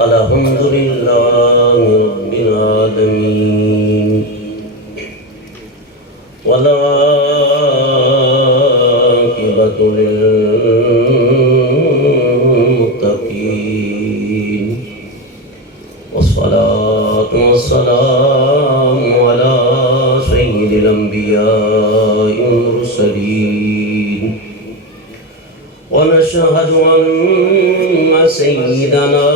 الحمد لله رب العالمين والعاقبة للمتقين والصلاة والسلام على سيد الأنبياء والمرسلين ونشهد أن سيدنا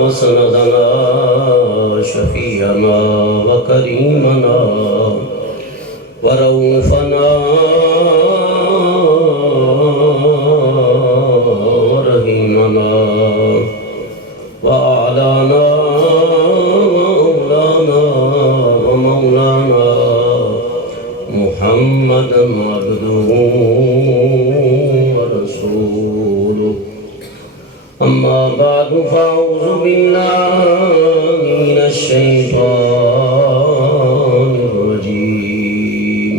وسندنا شفيعنا وكريمنا ورؤوفنا ورحيمنا وأعلانا ومولانا محمدا عبده ورسوله أما بعد فأعوذ بالله من الشيطان الرجيم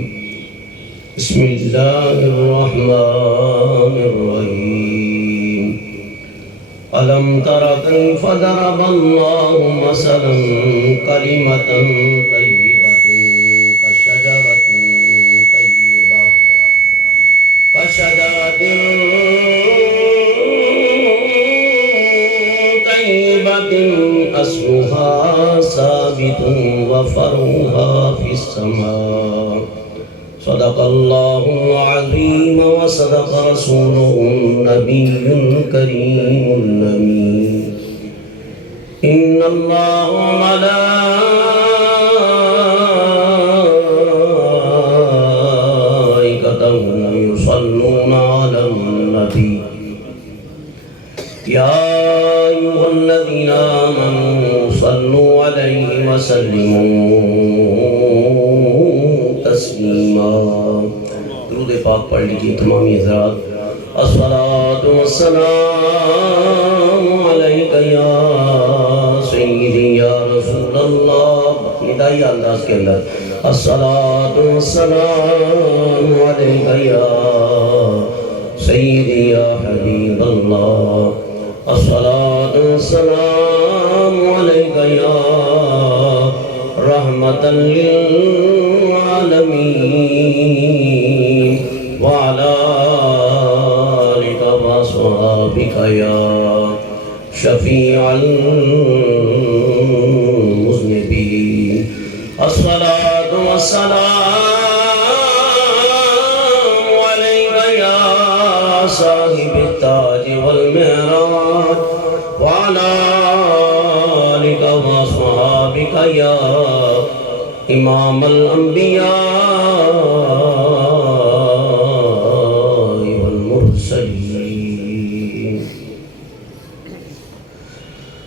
بسم الله الرحمن الرحيم ألم تر كيف ضرب الله مثلا كلمة طيبة كشجرة طيبة أصلها ثابت وفرعها في السماء صدق الله العظيم وصدق رسوله النبي الكريم الأمين إن الله وملائكته يصلون على النبي يا أيها الذين آمنوا صلوا عليه وسلموا تسليما درود پاک پڑھ لیجئے تمامی حضرات الصلاة والسلام علیک یا سیدی یا رسول اللہ ندائی انداز کے اندر الصلاة والسلام علیک یا سیدی یا حبیب اللہ الصلاة والسلام علیک یا رحمتا للعالمین وعلا آلک وصحابک یا شفیع المذنبین الصلاة والسلام علیک یا صاحب التاج والمعراج وعلا آلک وصحابک یا امام الانبیاء والمرسلین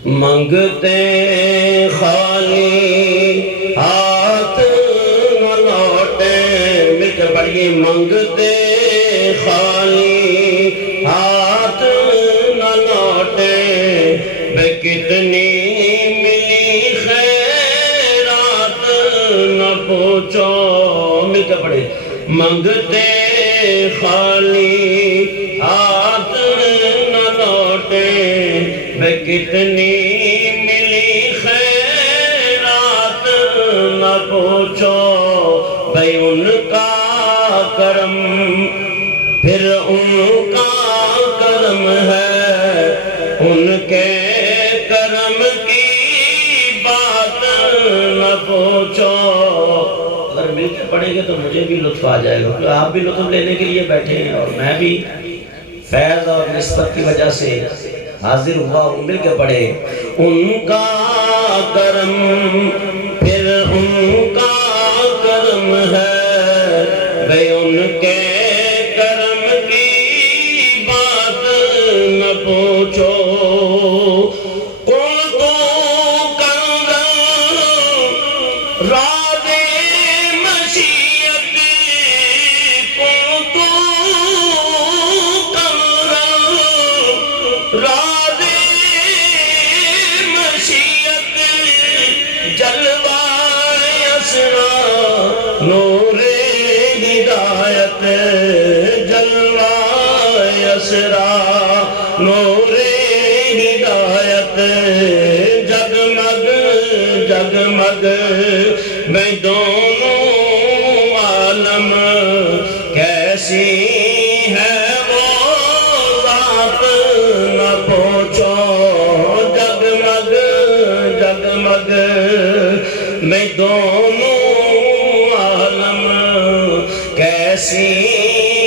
منگتے خالی ہاتھ نہ لوٹے مل کر پڑھیے منگتے خالی ہاتھ نہ لوٹے بے کتنی ملی خیرات نہ پوچھو مل کر پڑھے منگتے خالی ہاتھ نہ لوٹے بے کتنی ملی خیرات نہ پوچھو بھئی ان کا کرم پھر ان کا کرم ہے ان کے کرم کی بات نہ پوچھو اگر مل کے پڑھیں گے تو مجھے بھی لطف آ جائے گا کیونکہ آپ بھی لطف لینے کے لیے بیٹھے ہیں اور میں بھی فیض اور نسبت کی وجہ سے حاضر ہوا ہوں مل کے پڑھے ان کا کرم پھر ان کا کرم ہے بھئی ان کے کرم کی بات نہ پوچھو کون تو کنزل راز مشیت کون تو کنزل راز مشیت جلوہ اسرا نور ہدایت جلوہ اسرا نور ہدایت جگمگ میں دونوں عالم کیسی ہے وہ ذات نہ پوچھو جگمگ جگمگ میں دونوں عالم کیسی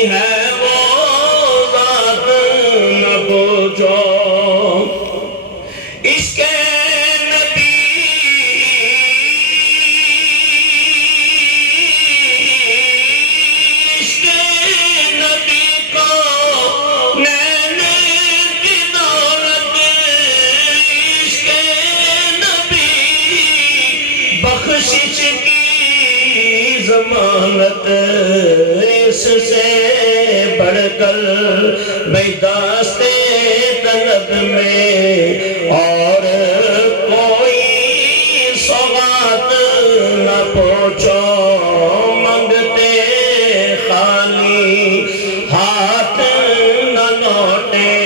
ہے وہ ذات نہ پوچھو اس کے بخشش کی ضمانت اس سے بڑھ کر میں داستے طلب میں اور کوئی سوغات نہ پوچھو منگتے خالی ہاتھ نہ لوٹے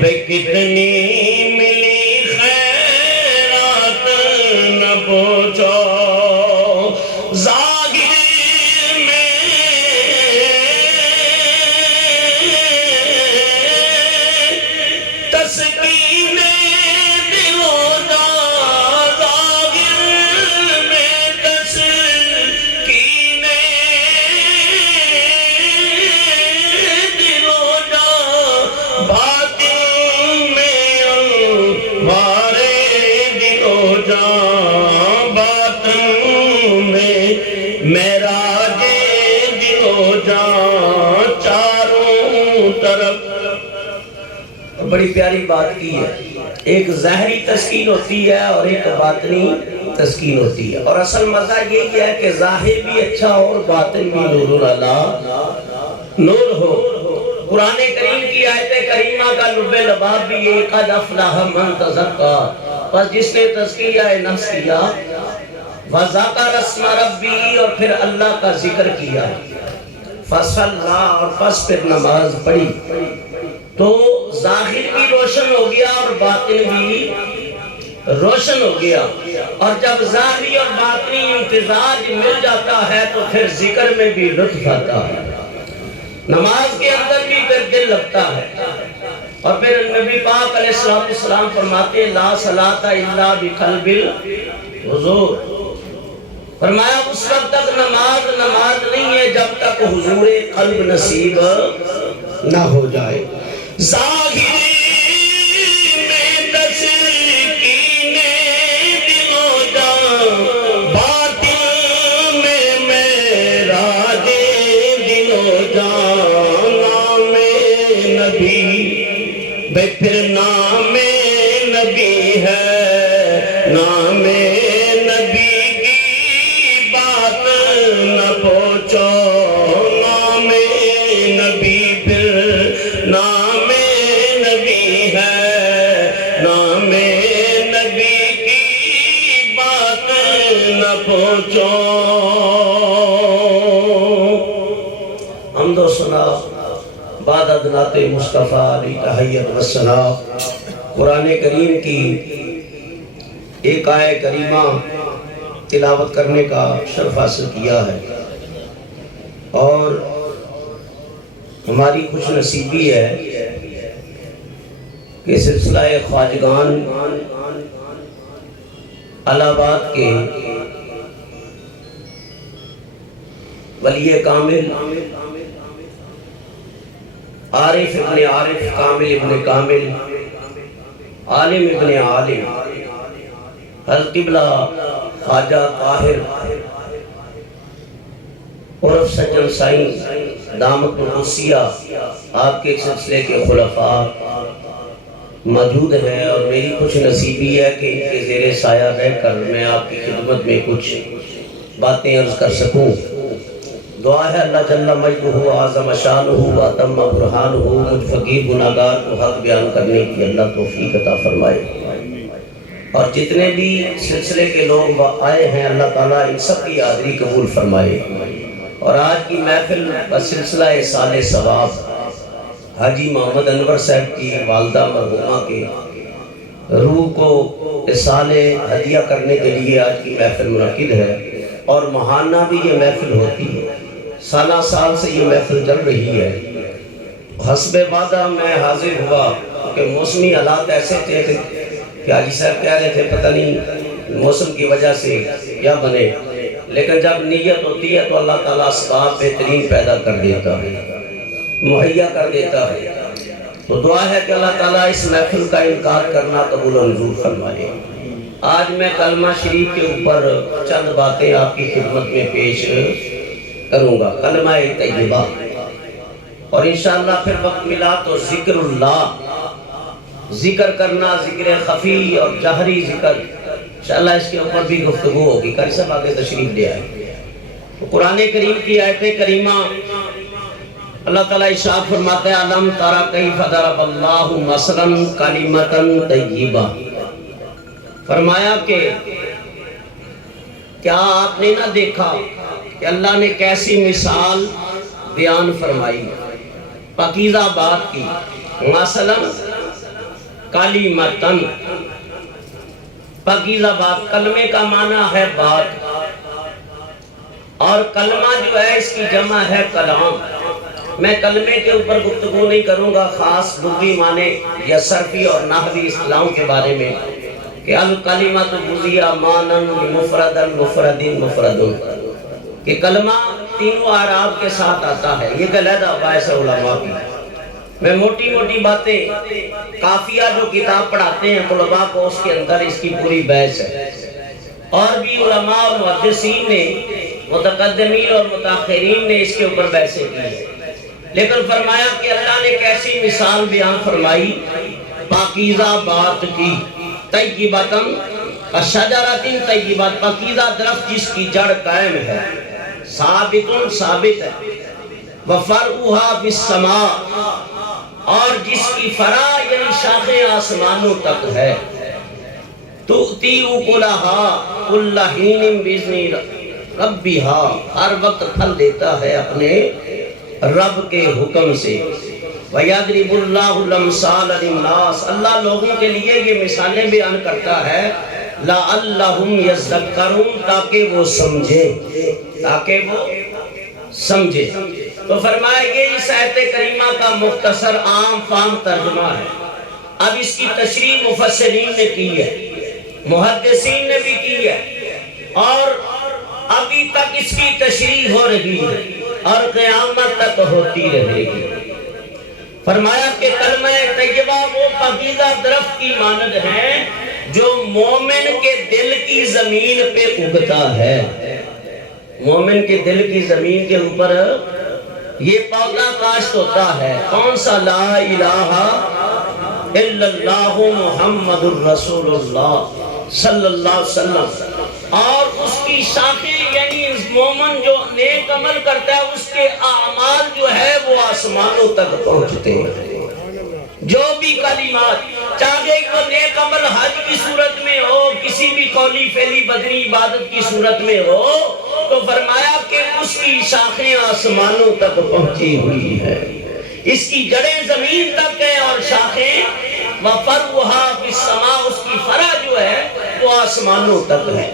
بے کتنی ملی خیرات نہ پوچھو ظاہر میں تسکین دل و جان ظاہر میں تسکین دل و جان باطن میں انوار دل و جان باطن میں معراج دل و جان چاروں طرف بڑی پیاری بات کی ہے ایک ظاہری تسکین ہوتی ہے اور ایک باطنی تسکین ہوتی ہے اور اصل مزہ یہ ہے کہ ظاہر بھی اچھا اور باطن بھی نور اللہ نور ہو قرآن کریم کی آیت کریمہ کا لب لباب بھی یہ قد افلح من تزکا بس جس نے تزکیہ نفس کیا وَذَكَرَ اسْمَ رَبِّهِ اور پھر اللہ کا ذکر کیا فَصَلَّى اور پس پھر نماز پڑھی تو ظاہر بھی روشن ہو گیا اور باطن بھی روشن ہو گیا اور جب ظاہری اور باطنی امتزاج مل جاتا ہے تو پھر ذکر میں بھی لطف آتا ہے نماز کے اندر بھی پھر دل لگتا ہے اور پھر نبی پاک علیہ السلام فرماتے لا صلاۃ الا بقلب الحضور فرمایا اس وقت تک نماز نہیں ہے جب تک حضور قلب نصیب نہ ہو جائے ظاہر میں تسکین دل و جان باطن میں معراج دل و جان نام نبی بے پھر نام نبی ہے نام نبی کی بات نہ پوچھو نام نبی پھر نام نبی ہے نام نبی کی بات نہ پوچھو حمد و ثنا بعد ادنات مصطفیٰ علی تحیت و ثنا قرآن کریم کی ایک آیہ کریمہ تلاوت کرنے کا شرف حاصل کیا ہے اور ہماری خوش نصیبی ہے کہ سلسلہ خواجگان الہ آباد کے ولی کامل عارف ابن عارف کامل ابن کامل عالم ابن عالم القبلہ خواجہ طاہر عرف سجن سائن دامت العصیہ آپ کے سلسلے کے خلفاء موجود ہیں اور میری کچھ نصیبی ہے کہ ان کے زیر سایہ رہ کر میں آپ کی خدمت میں کچھ باتیں عرض کر سکوں دعا ہے اللہ جل مجدہ اعظم شانہ واتم برہانہ مجھ فقیر گناہگار کو حق بیان کرنے کی اللہ توفیق عطا فرمائے اور جتنے بھی سلسلے کے لوگ آئے ہیں اللہ تعالیٰ ان سب کی حاضری قبول فرمائے اور آج کی محفل کا سلسلہ سال ثواب حاجی محمد انور صاحب کی والدہ مرحومہ کے روح کو اتصال ہدیہ کرنے کے لیے آج کی محفل منعقد ہے، اور ماہانہ بھی یہ محفل ہوتی ہے، سالہ سال سے یہ محفل چل رہی ہے۔ حسب وعدہ میں حاضر ہوا کہ موسمی حالات ایسے تھے کہ حاجی صاحب کہہ رہے تھے پتہ نہیں موسم کی وجہ سے کیا بنے، لیکن جب نیت ہوتی ہے تو اللہ تعالیٰ اسباب بہترین پیدا کر دیتا ہے، مہیا کر دیتا ہے۔ تو دعا ہے کہ اللہ تعالیٰ اس محفل کا انکار کرنا قبول و منظور فرمائے۔ آج میں کلمہ شریف کے اوپر چند باتیں آپ کی خدمت میں پیش کروں گا، کلمہ طیبہ، اور انشاءاللہ پھر وقت ملا تو ذکر اللہ، ذکر کرنا، ذکر خفی اور جہری ذکر، انشاءاللہ اس کے اوپر بھی گفتگو ہوگی۔ قاری صاحب آگے تشریف لے آئے۔ قرآن کریم کی آیت کریمہ اللہ تعالیٰ ارشاد فرماتا ہے علم تری کیف ضرب اللہ مثلا کلمۃ طیبہ، فرمایا کہ کیا آپ نے نہ دیکھا کہ اللہ نے کیسی مثال بیان فرمائی پاکیزہ بات کی، مثلا کلمۃ، پاکیزہ بات، کلمے کا معنی ہے بات، اور کلمہ جو ہے اس کی جمع ہے کلام۔ میں کلمے کے اوپر گفتگو نہیں کروں گا خاص لغوی معنی یا صرفی اور نحوی اصطلاحوں کے بارے میں کہ الکلمۃ بُنِیَ معنًا مفردا مفرد مفرد، کہ کلمہ تینوں اعراب کے ساتھ آتا ہے، یہ علیحدہ باعث علماء کی۔ میں موٹی موٹی باتیں، کافیہ جو کتاب پڑھاتے ہیں طلباء کو، اس کے اندر اس کی پوری بحث ہے، اور بھی علماء اور محدثین نے، متقدمین اور متاخرین نے اس کے اوپر بحثیں کی ہیں، لیکن فرمایا کہ اللہ نے کیسی مثال بیان فرمائی پاکیزہ بات کی، طیبۃ الشجرۃ طیبۃ، پاکیزہ درخت جس کی جڑ قائم ہے، ثابت ثابت ہے، وفرعها بالسماء، اور جس کی فرع یعنی شاخیں آسمانوں تک ہے، تؤتی اکلھا کل حین باذن ربھا، ہر وقت پھل دیتا ہے اپنے رب کے حکم سے، وَيَضْرِبُ اللَّهُ الْأَمْثَالَ لِلنَّاسِ، اللہ لوگوں کے لیے یہ مثالیں بیان کرتا ہے، لَعَلَّهُمْ يَذَّكَّرُونَ، تاکہ وہ سمجھے، تاکہ وہ سمجھے۔ تو فرمایا یہ اس آیت کریمہ کا مختصر عام فہم ترجمہ ہے۔ اب اس کی تشریح مفسرین نے کی ہے، محدثین نے بھی کی ہے، اور ابھی تک اس کی تشریح ہو رہی ہے اور قیامت تک ہوتی رہے گی۔ فرمایا کہ کلمہ طیبہ وہ پاکیزہ درخت کی مانند ہے جو مومن کے دل کی زمین پہ اگتا ہے، مومن کے دل کی زمین کے اوپر یہ پودا کاشت ہوتا ہے، کون سا؟ لا الہ الا اللہ محمد الرسول اللہ صلی اللہ علیہ وسلم، اور اس کی شاخیں یعنی مومن جو نیک عمل کرتا ہے اس کے اعمال جو ہے وہ آسمانوں تک پہنچتے ہیں۔ جو بھی کلمات، چاہے وہ نیک عمل حج کی صورت میں ہو، کسی بھی قولی فعلی بدنی عبادت کی صورت میں ہو، تو فرمایا کہ اس کی شاخیں آسمانوں تک پہنچی ہوئی ہے، اس کی جڑیں زمین تک ہیں، اور شاخیں وَفَرْوَهَا بِالسَّمَاء، اس کی فرع جو ہے وہ آسمانوں تک ہے۔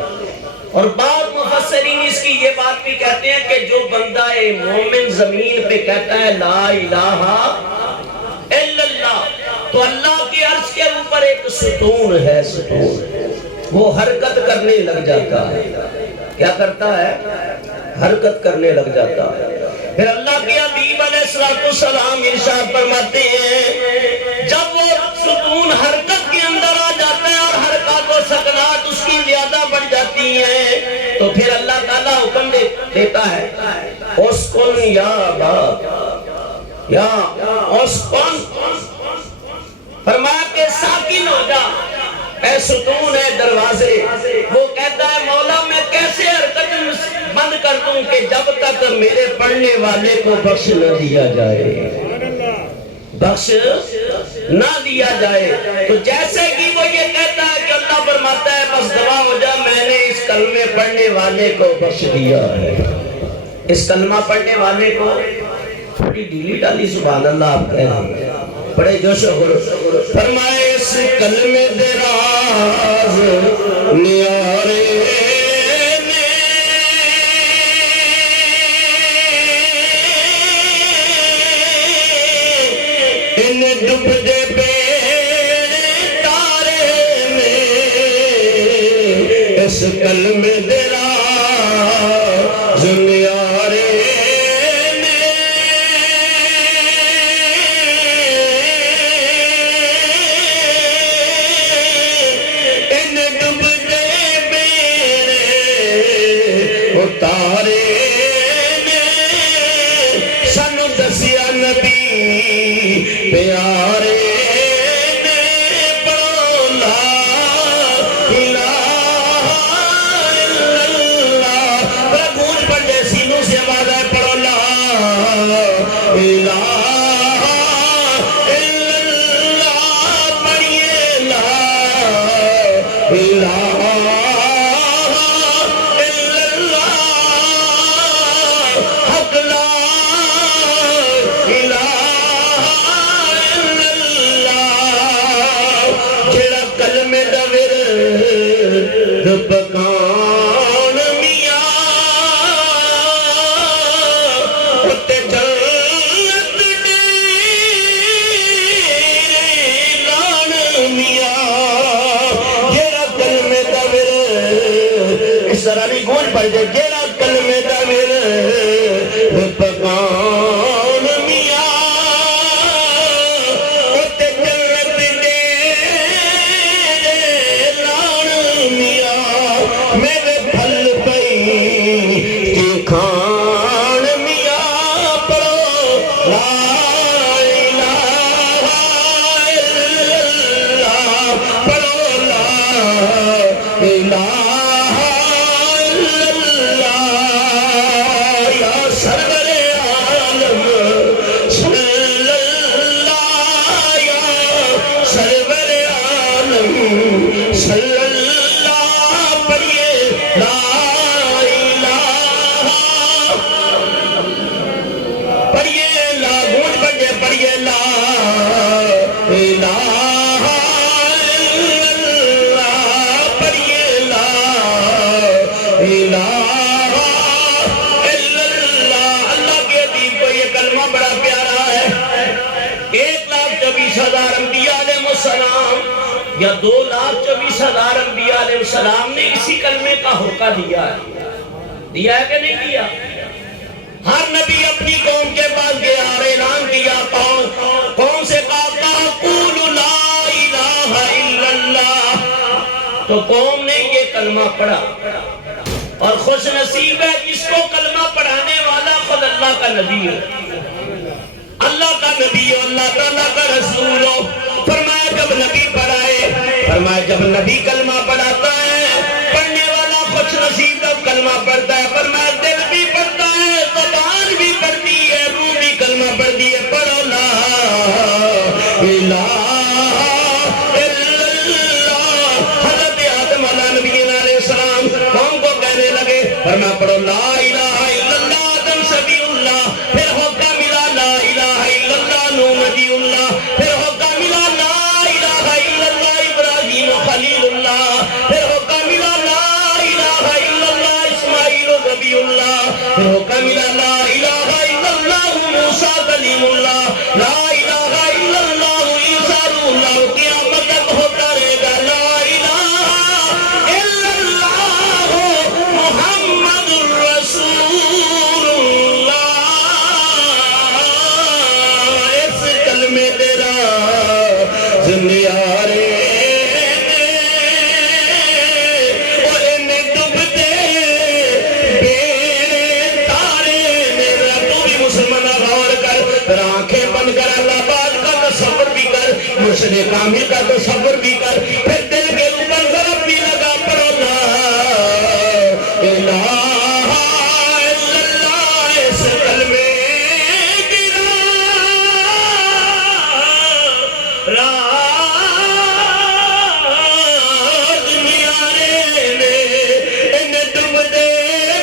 اور بعض مفسرین اس کی یہ بات بھی کہتے ہیں کہ جو بندہ مومن زمین پہ کہتا ہے لا الہ الا اللہ، تو اللہ کے عرش کے اوپر ایک ستون ہے، ستون، وہ حرکت کرنے لگ جاتا ہے۔ کیا کرتا ہے؟ حرکت کرنے لگ جاتا ہے۔ پھر اللہ کے حبیب علیہ السلام ارشاد فرماتے ہیں جب وہ ستون حرکت کے اندر آ جاتا ہے اور حرکات و سکنات اس کی زیادہ بڑھ جاتی ہیں، تو پھر اللہ تعالیٰ حکم دیتا ہے اسکن یا باب، یا اسکن، فرمایا کہ ساکن ہو جا اے ستون ہے دروازے۔ وہ کہتا ہے مولا میں کیسے حرکت بند کر دوں کہ جب تک میرے پڑھنے والے کو بخش نہ دیا جائے، بخش نہ دیا جائے۔ تو جیسے کہ وہ یہ کہتا ہے کہ اللہ فرماتا ہے بس دعا ہو جا، میں نے اس کلمے پڑھنے والے کو بخش دیا ہے، اس کلمہ پڑھنے والے کو تھوڑی ڈھیلی ڈالی، سبحان اللہ آپ کہہ رہے ہیں، بڑے جوش و خروش، فرمائے اس کلمے دے رہا ناز نیارے نے ان ڈب دے بیڑے تارے میں اس کلمے دے راز نیارے تارے نے سانو دسیا نبی پیارے نے پڑھو لا الہ الا اللہ بڑا گونج پڑھ جائے سینوں سے آواز آئے پڑھو لا الہ الا اللہ پڑھئے لا الہ بکان میاں اتے جنت ڈیرے لان میاں جیڑا کلمے دا ورد اس طرح نہیں گونج پڑھ جائے جیڑا کلمے دا ورد بکان میاں اتے جنت ڈیرے لان میاں میرے پھل پئی کی کھان میاں پڑھو لا الہ الا اللہ پڑھو لا الہ الا اللہ یا سرور عالم صلی اللہ یا سرور عالم صلی اللہ پڑھئے لا الہ پڑھئے لا گونج بجے پڑھئے لا الہ الا اللہ پڑھئے لا الہ الا اللہ اللہ کے حبیب کو یہ کلمہ بڑا پیارا ہے 1,24,000 انبیاء علیہ السلام یا 2,24,000 انبیاء علیہ السلام نے اسی کلمے کا ہوکہ دیا ہے کہ نہیں دیا ہر نبی اپنی قوم کے پاس گیا اور اعلان کیا قوم سے کہا قول لا الہ الا اللہ تو قوم نے یہ کلمہ پڑھا اور خوش نصیب ہے جس کو کلمہ پڑھانے والا خود اللہ کا نبی ہو اللہ کا نبی ہو اللہ تعالیٰ کا رسول ہو فرمایا جب نبی پڑھائے فرمایا جب نبی کلمہ پڑھاتا ہے پڑھنے والا خوش نصیب جب کلمہ پڑھتا ہے فرمایا دل بھی پڑھتا ہے زبان بھی پڑھتی ہے روح بھی کلمہ پڑھتی ہے پڑھو لا الہ الا اللہ حضرت آدم علیہ نبی علیہ السلام قوم کو کہنے لگے فرمایا پڑھو لا الہ الا اللہ آدم شبیہ اللہ پھر ہوکہ ملا لا الہ الا اللہ نوح نبی اللہ پھر ہوکہ ملا لا الہ الا اللہ ابراہیم خلیل اللہ پھر ہوکہ ملا لا الہ الا اللہ اسماعیل نبی اللہ پھر ہوکہ ملا لا الہ الا اللہ موسیٰ کلیم اللہ لا الہ الا اللہ عیسیٰ روح اللہ قیامت تک ہوتا رہے گا لا الہ الا اللہ محمد رسول اللہ اس کلمے تیرا زندیارے آنکھیں بند کر اللہ بات کا تصور بھی کر مرشد کامل کا تصور بھی کر پھر دل کے اوپر ضرب بھی لگا پڑھو لا الہ الا اللہ اس کلمے کی راز نیارے نے ان ڈب دے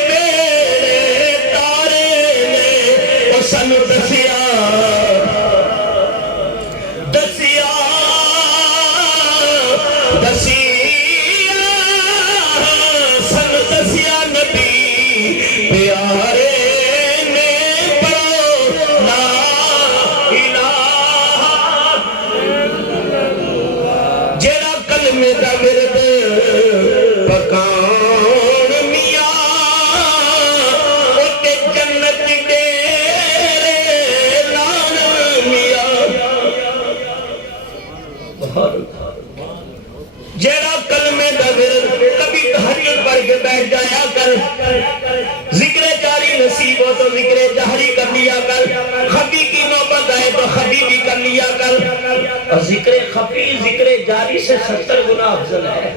میرے تارے نے وہ سانو دسیا دسیا کلمے دا ورد پکان میاں اتے جنت ڈیرے لان میاں جیڑا کلمے دا ورد کبھی تحریر پڑھ کے بیٹھ جایا کر ذکر جاری نصیب ہو تو ذکر جہری کر لیا کر خفی کی نوبت آئے تو خفی بھی کر لیا کر اور ذکر خفی ذکر جاری سے 70 گنا افضل ہے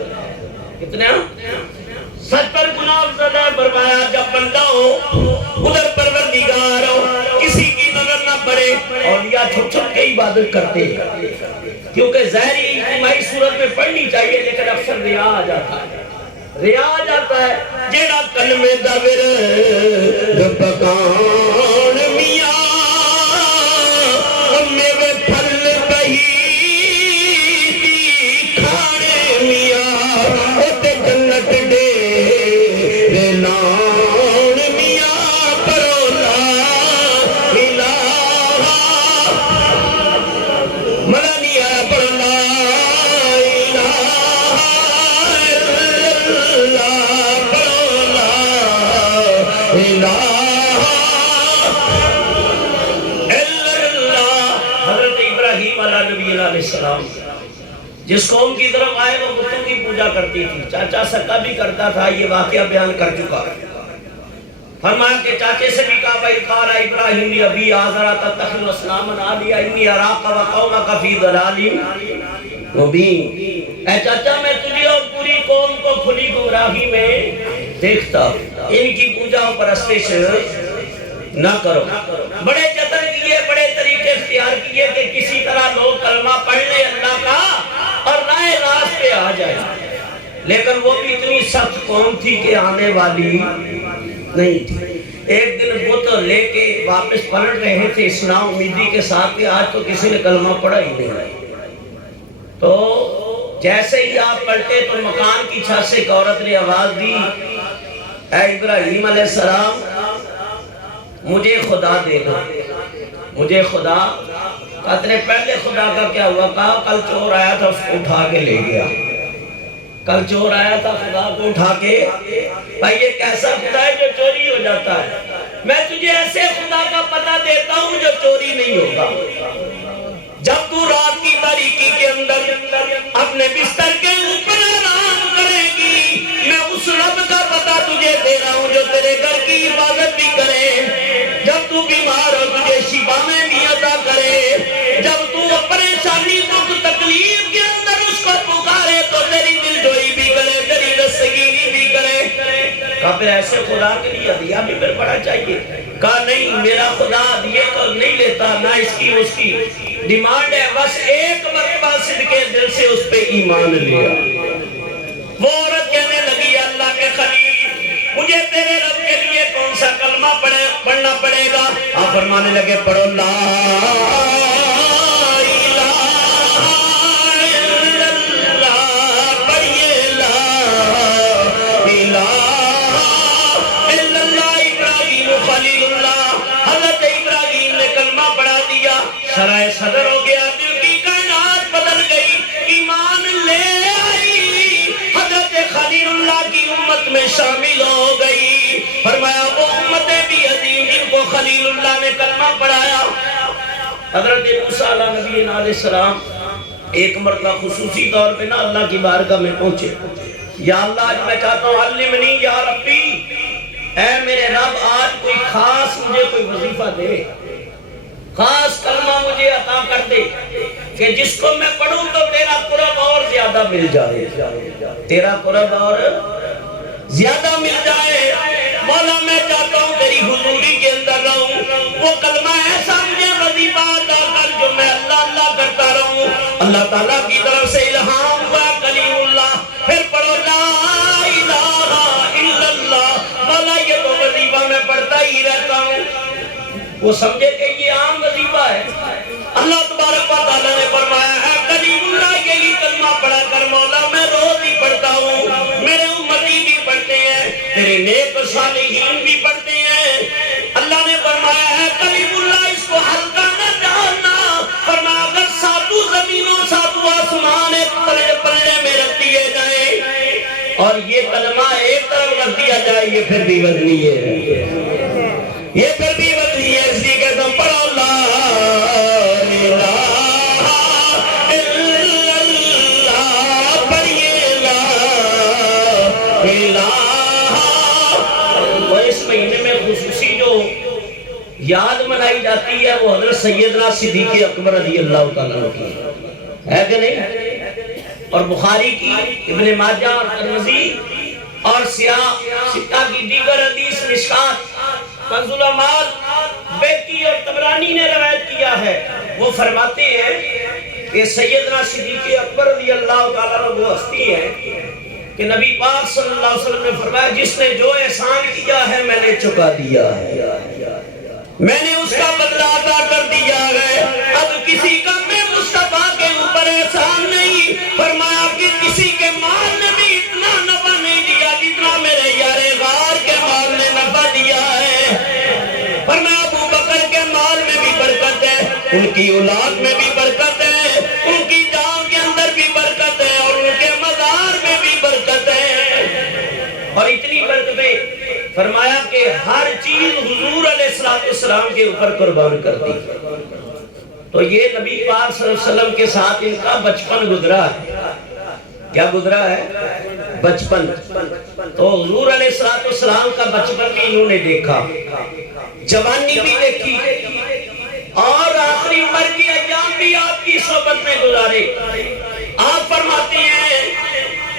کتنے 70 گنا افضل ہے فرمایا جب بندہ ہو ادھر پروردگار ہو کسی کی نظر نہ پڑے اولیاء چھپ چھپ کے عبادت کرتے کیونکہ ظاہری اجتماعی صورت میں پڑھنی چاہیے لیکن اکثر ریا آ جاتا ہے ریا آ جاتا ہے جیڑا کلمے دا ورد پکان میاں میوے پھل دہی کھانے میاں اتے جنت ڈیرے لان میاں پڑھو لا الہ ملا نہیں آیا پڑھو لا الہ حضرت ابراہیم علیہ السلام جس قوم کی طرف آئے وہ بتوں کی پوجا کرتی تھی چاچا سکا بھی کرتا تھا یہ واقعہ بیان کر چکا فرمایا کہ چاچے سے بھی کہا بھائی قال ابراہیم لی ابی آزرا تتخذ اصناما آلہہ انی اراک و قومک فی ضلال مبین اے چاچا میں تجھے اور پوری قوم کو کھلی گمراہی میں دیکھتا ان کی پوجا و پرستش نہ کرو بڑے جتن کیے بڑے طریقے اختیار کیے کہ کسی طرح لوگ کلمہ پڑھ لیں اللہ کا اور رائے راست پہ آ جائے لیکن وہ بھی اتنی سخت قوم تھی کہ آنے والی نہیں تھی ایک دن بت لے کے واپس پلٹ رہے تھے اس نا امیدی کے ساتھ کہ آج تو کسی نے کلمہ پڑھا ہی نہیں تو جیسے ہی آپ پلٹے تو مکان کی چھت سے ایک عورت نے آواز دی اے ابراہیم علیہ السلام مجھے خدا دے دو مجھے خدا کہتے پہلے خدا کا کیا ہوا کہا کل چور آیا تھا اس کو اٹھا کے لے گیا کل چور آیا تھا خدا کو اٹھا کے بھائی یہ کیسا خدا ہے جو چوری ہو جاتا ہے میں تجھے ایسے خدا کا پتہ دیتا ہوں جو چوری نہیں ہوگا جب تو رات کی تاریکی کے اندر اپنے بستر کے اوپر آرام کرے گی میں اس رب کا پتہ تجھے دے رہا ہوں جو تیرے گھر کی حفاظت بھی کرے جب تو بیمار ہو تجھے شفا میں بھی عطا کرے جب تو پریشانی دکھ تکلیف کے اندر اس کو پکارے تو تیری دلجوئی بھی کرے تیری رسگیری بھی کرے کہا پھر ایسے خدا کے لیے ہدیہ بھی پھر بڑا چاہیے کہا نہیں میرا خدا ہدیہ کو نہیں لیتا نہ اس کی ڈیمانڈ ہے بس ایک مرتبہ صدقے دل سے اس پہ ایمان لیا وہ عورت کہنے لگی اللہ کے خلیل مجھے تیرے رب کے لیے کون سا کلمہ پڑھنا پڑے گا آپ فرمانے لگے پڑھو لا الہ الا اللہ پڑھئے لا الہ الا اللہ ابراہیم خلیل اللہ حضرت ابراہیم نے کلمہ پڑھا دیا سرائے صدر ہو گیا دل کی کائنات بدل گئی ایمان لے آئی حضرت خلیل اللہ کی امت میں شامل ہو گئی فرمایا وہ امت بھی عظیم جن کو خلیل اللہ نے کلمہ پڑھایا حضرت موسیٰ نبی علیہ السلام ایک مرتبہ خصوصی طور پہ نا اللہ کی بارگاہ میں پہنچے یا اللہ آج میں چاہتا ہوں علمنی یا ربی اے میرے رب آج کوئی خاص مجھے کوئی وظیفہ دے خاص کلمہ مجھے عطا کر دے کہ جس کو میں پڑھوں تو تیرا قرب اور زیادہ مل جائے تیرا قرب اور زیادہ مل جائے مولا میں چاہتا ہوں تیری حضوری کے اندر رہوں وہ کلمہ ایسا مجھے وظیفہ عطا کر جو میں اللہ اللہ کرتا رہوں اللہ تعالیٰ کی طرف سے الہام ہوا کلیم اللہ پھر پڑھو لا الہ الا اللہ مولا یہ تو وظیفہ میں پڑھتا ہی رہتا ہوں وہ سمجھے کہ یہ عام وظیفہ ہے اللہ تبارک و تعالیٰ نے فرمایا ہے کلیم اللہ یہی کلمہ پڑھا کر مولا میں روز ہی پڑھتا ہوں میرے امتی بھی پڑھتے ہیں تیرے نیک صالحین بھی پڑھتے ہیں اللہ نے فرمایا ہے کلیم اللہ اس کو ہلکا نہ جاننا فرمایا اگر ساتو زمینوں ساتو آسمان پلڑے میں رکھ اور یہ کلمہ ایک طرف رکھ دیا جائے یہ پھر بھی وزنی ہے، یہ پھر بھی وزنی ہے، اس لیے کہتا ہوں پڑھو لا الہ الا اللہ، پڑھیے لا الہ۔ اور اس مہینے میں خصوصی جو یاد منائی جاتی ہے وہ حضرت سیدنا صدیق اکبر رضی اللہ تعالیٰ عنہ کی ہے کہ نہیں؟ اور بخاری کی، ابن ماجہ اور ترمذی اور سیاہ ستہ کی دیگر حدیث، مشکات، کنز الاعمال، بیتی اور طبرانی نے روایت کیا ہے۔ وہ فرماتے ہیں کہ سیدنا صدیق اکبر رضی اللہ تعالیٰ عنہ وہ ہستی ہے کہ نبی پاک صلی اللہ علیہ وسلم نے فرمایا جس نے جو احسان کیا ہے میں نے چکا دیا ہے، میں نے اس کا بدلہ ادا کر دیا ہے، اب کسی کا میں مصطفیٰ کے اوپر احسان نہیں۔ فرمایا کہ کسی کے مال نے بھی اتنا نفع نہیں دیا جتنا میرے یار غار کے مال نے نفع دیا ہے۔ فرمایا ابو بکر کے مال میں بھی برکت ہے، ان کی اولاد میں بھی برکت ہے، ان کی جان کے اندر بھی برکت ہے، اور ان کے مزار میں بھی برکت ہے، اور اتنی برکتیں فرمایا کہ ہر چیز حضور علیہ السلام کے اوپر قربان کر دی۔ تو یہ نبی پاک صلی اللہ علیہ وسلم کے ساتھ ان کا بچپن گزرا ہے۔ کیا گزرا ہے؟ بچپن۔ تو حضور علیہ السلام کا بچپن بھی انہوں نے دیکھا، جوانی بھی دیکھی، اور آخری عمر کی ایام بھی آپ کی صحبت میں گزارے۔ آپ فرماتے ہیں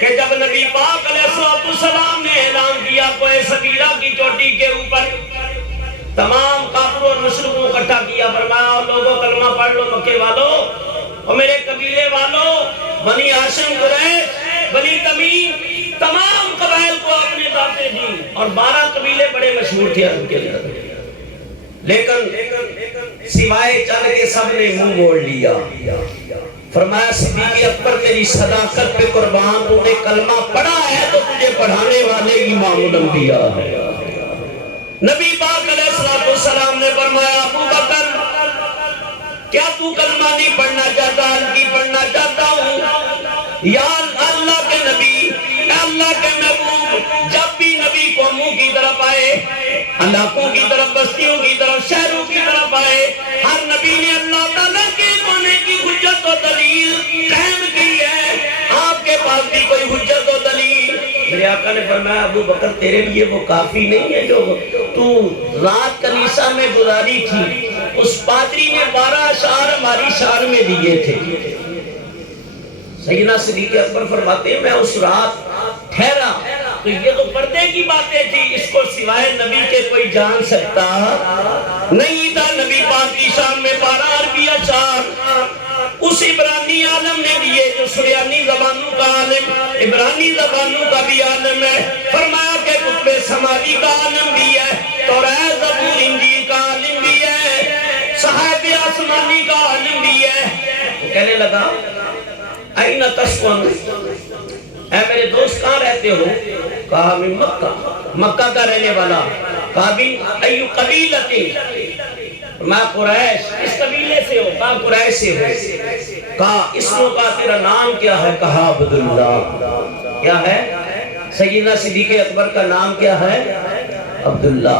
کہ جب نبی پاک علیہ السلام نے اعلان کیا کوہ ثقیلہ کی چوٹی کے اوپر تمام کافروں اور مشرکوں کو اکٹھا کیا، فرمایا لوگوں کلمہ پڑھ لو، مکے والوں اور میرے قبیلے والوں، بنی ہاشم، قریش، بنی تمیم، تمام قبائل کو اپنے دعوتیں دی، اور 12 قبیلے بڑے مشہور تھے ان کے اندر، لیکن سوائے چند کے سب نے منہ موڑ لیا۔ فرمایا صدیق اکبر تیری صداقت پہ قربان، تو نے کلمہ پڑھا ہے تو تجھے پڑھانے والے امام الانبیاء ہے۔ نبی پاک علیہ السلام نے فرمایا ابو بکر کیا تو کلمہ نہیں پڑھنا چاہتا؟ کی پڑھنا چاہتا ہوں۔ یا اللہ کے نبی، اللہ کے محبوب، جب بھی نبی قوموں کی طرف آئے، علاقوں کی طرف، بستیوں کی طرف، شہروں کی طرف آئے، ہر نبی نے اللہ تعالیٰ کے ہونے کی حجت و دلیل قائم کی ہے۔ آپ کے پاس بھی کوئی حجت و دلیل؟ میرے آقا نے فرمایا ابو بکر تیرے لیے وہ کافی نہیں ہے جو تو رات کنیسہ میں گزاری تھی، اس پادری نے 12 اشعار ہماری شان میں دیے تھے۔ سیدنا صدیق اکبر فرماتے ہیں میں اس رات ٹھہرا تو یہ تو پردے کی باتیں تھی، اس کو سوائے نبی کے کوئی جان سکتا نہیں تھا۔ نبی پاک کی شان میں 12 عربی اشعار اس عبرانی عالم نے دیے جو سریانی زبانوں کا عالم، عبرانی زبانوں کا بھی عالم ہے۔ فرمایا کہ کتب سماوی کا عالم بھی ہے، توراۃ، زبور، انجیل کا عالم بھی ہے، صحائف آسمانی کا عالم بھی ہے۔ وہ کہنے لگا این تسکن، اے میرے دوست کہاں رہتے ہو؟ کہا میں مکہ، مکہ کا رہنے والا۔ کہا بھی ایو قبیلتی، میں قریش، اس قبیلے سے ہو؟ کہا قریش سے ہو۔ کہا اسمو کا تیرا نام کیا ہے؟ کہا عبداللہ۔ کیا ہے؟ سیدنا صدیق اکبر کا نام کیا ہے؟ عبداللہ۔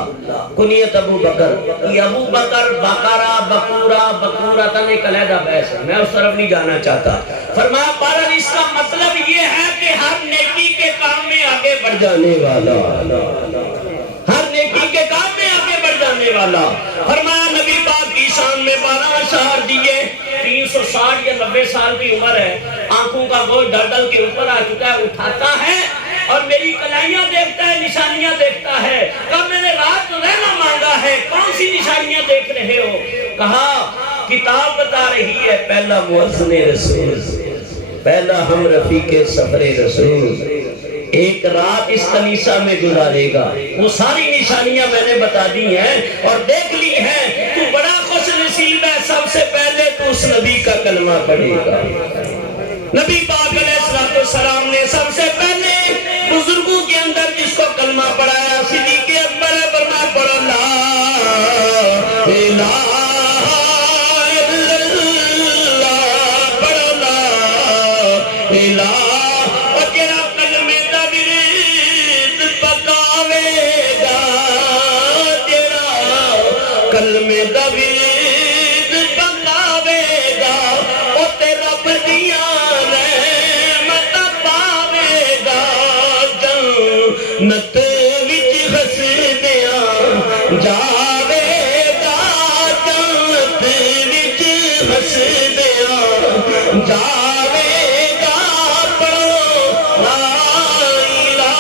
کنیت ابو بکر، یہ ابو بکر، بکرہ، بکورہ، بکورہ تن ایک علیحدہ بحث ہے، میں اس طرف نہیں جانا چاہتا۔ فرمایا بہرحال اس کا مطلب یہ ہے کہ ہر نیکی کے کام میں آگے بڑھ جانے والا، ہر نیکی کے کام میں آگے بڑھ جانے والا۔ فرمایا نبی پاک کی شان میں 12 اشعار دیے۔ 360 یا 90 سال کی عمر ہے، آنکھوں کا گوشت ڈل ڈل کے اوپر آ چکا ہے، اٹھاتا ہے اور میری کلائیاں دیکھتا ہے، نشانیاں دیکھتا ہے۔ کہا میں نے رات رہنا مانگا ہے، کون سی نشانیاں دیکھ رہے ہو؟ کہا کتاب بتا رہی ہے پہلا مؤذن رسول، پہلا ہم رفیق سفر رسول، ایک رات اس کنیسہ میں گزارے گا۔ وہ ساری نشانیاں میں نے بتا دی ہیں اور دیکھ لی ہیں، تو بڑا خوش نصیب ہے، سب سے پہلے تو اس نبی کا کلمہ پڑھے گا۔ نبی پاک علیہ السلام نے سب سے پہلے بزرگوں کے اندر جس کو کلمہ پڑھایا صدیق اکبر ہے، فرمایا پڑھو لا الہ الا اللہ، پڑھو لا الہ، اور جرا کلمے دا بھی جنت وچ ہس دیا جاوے گا جنت وچ ہس دیا جاوے گا پڑھو لا الہ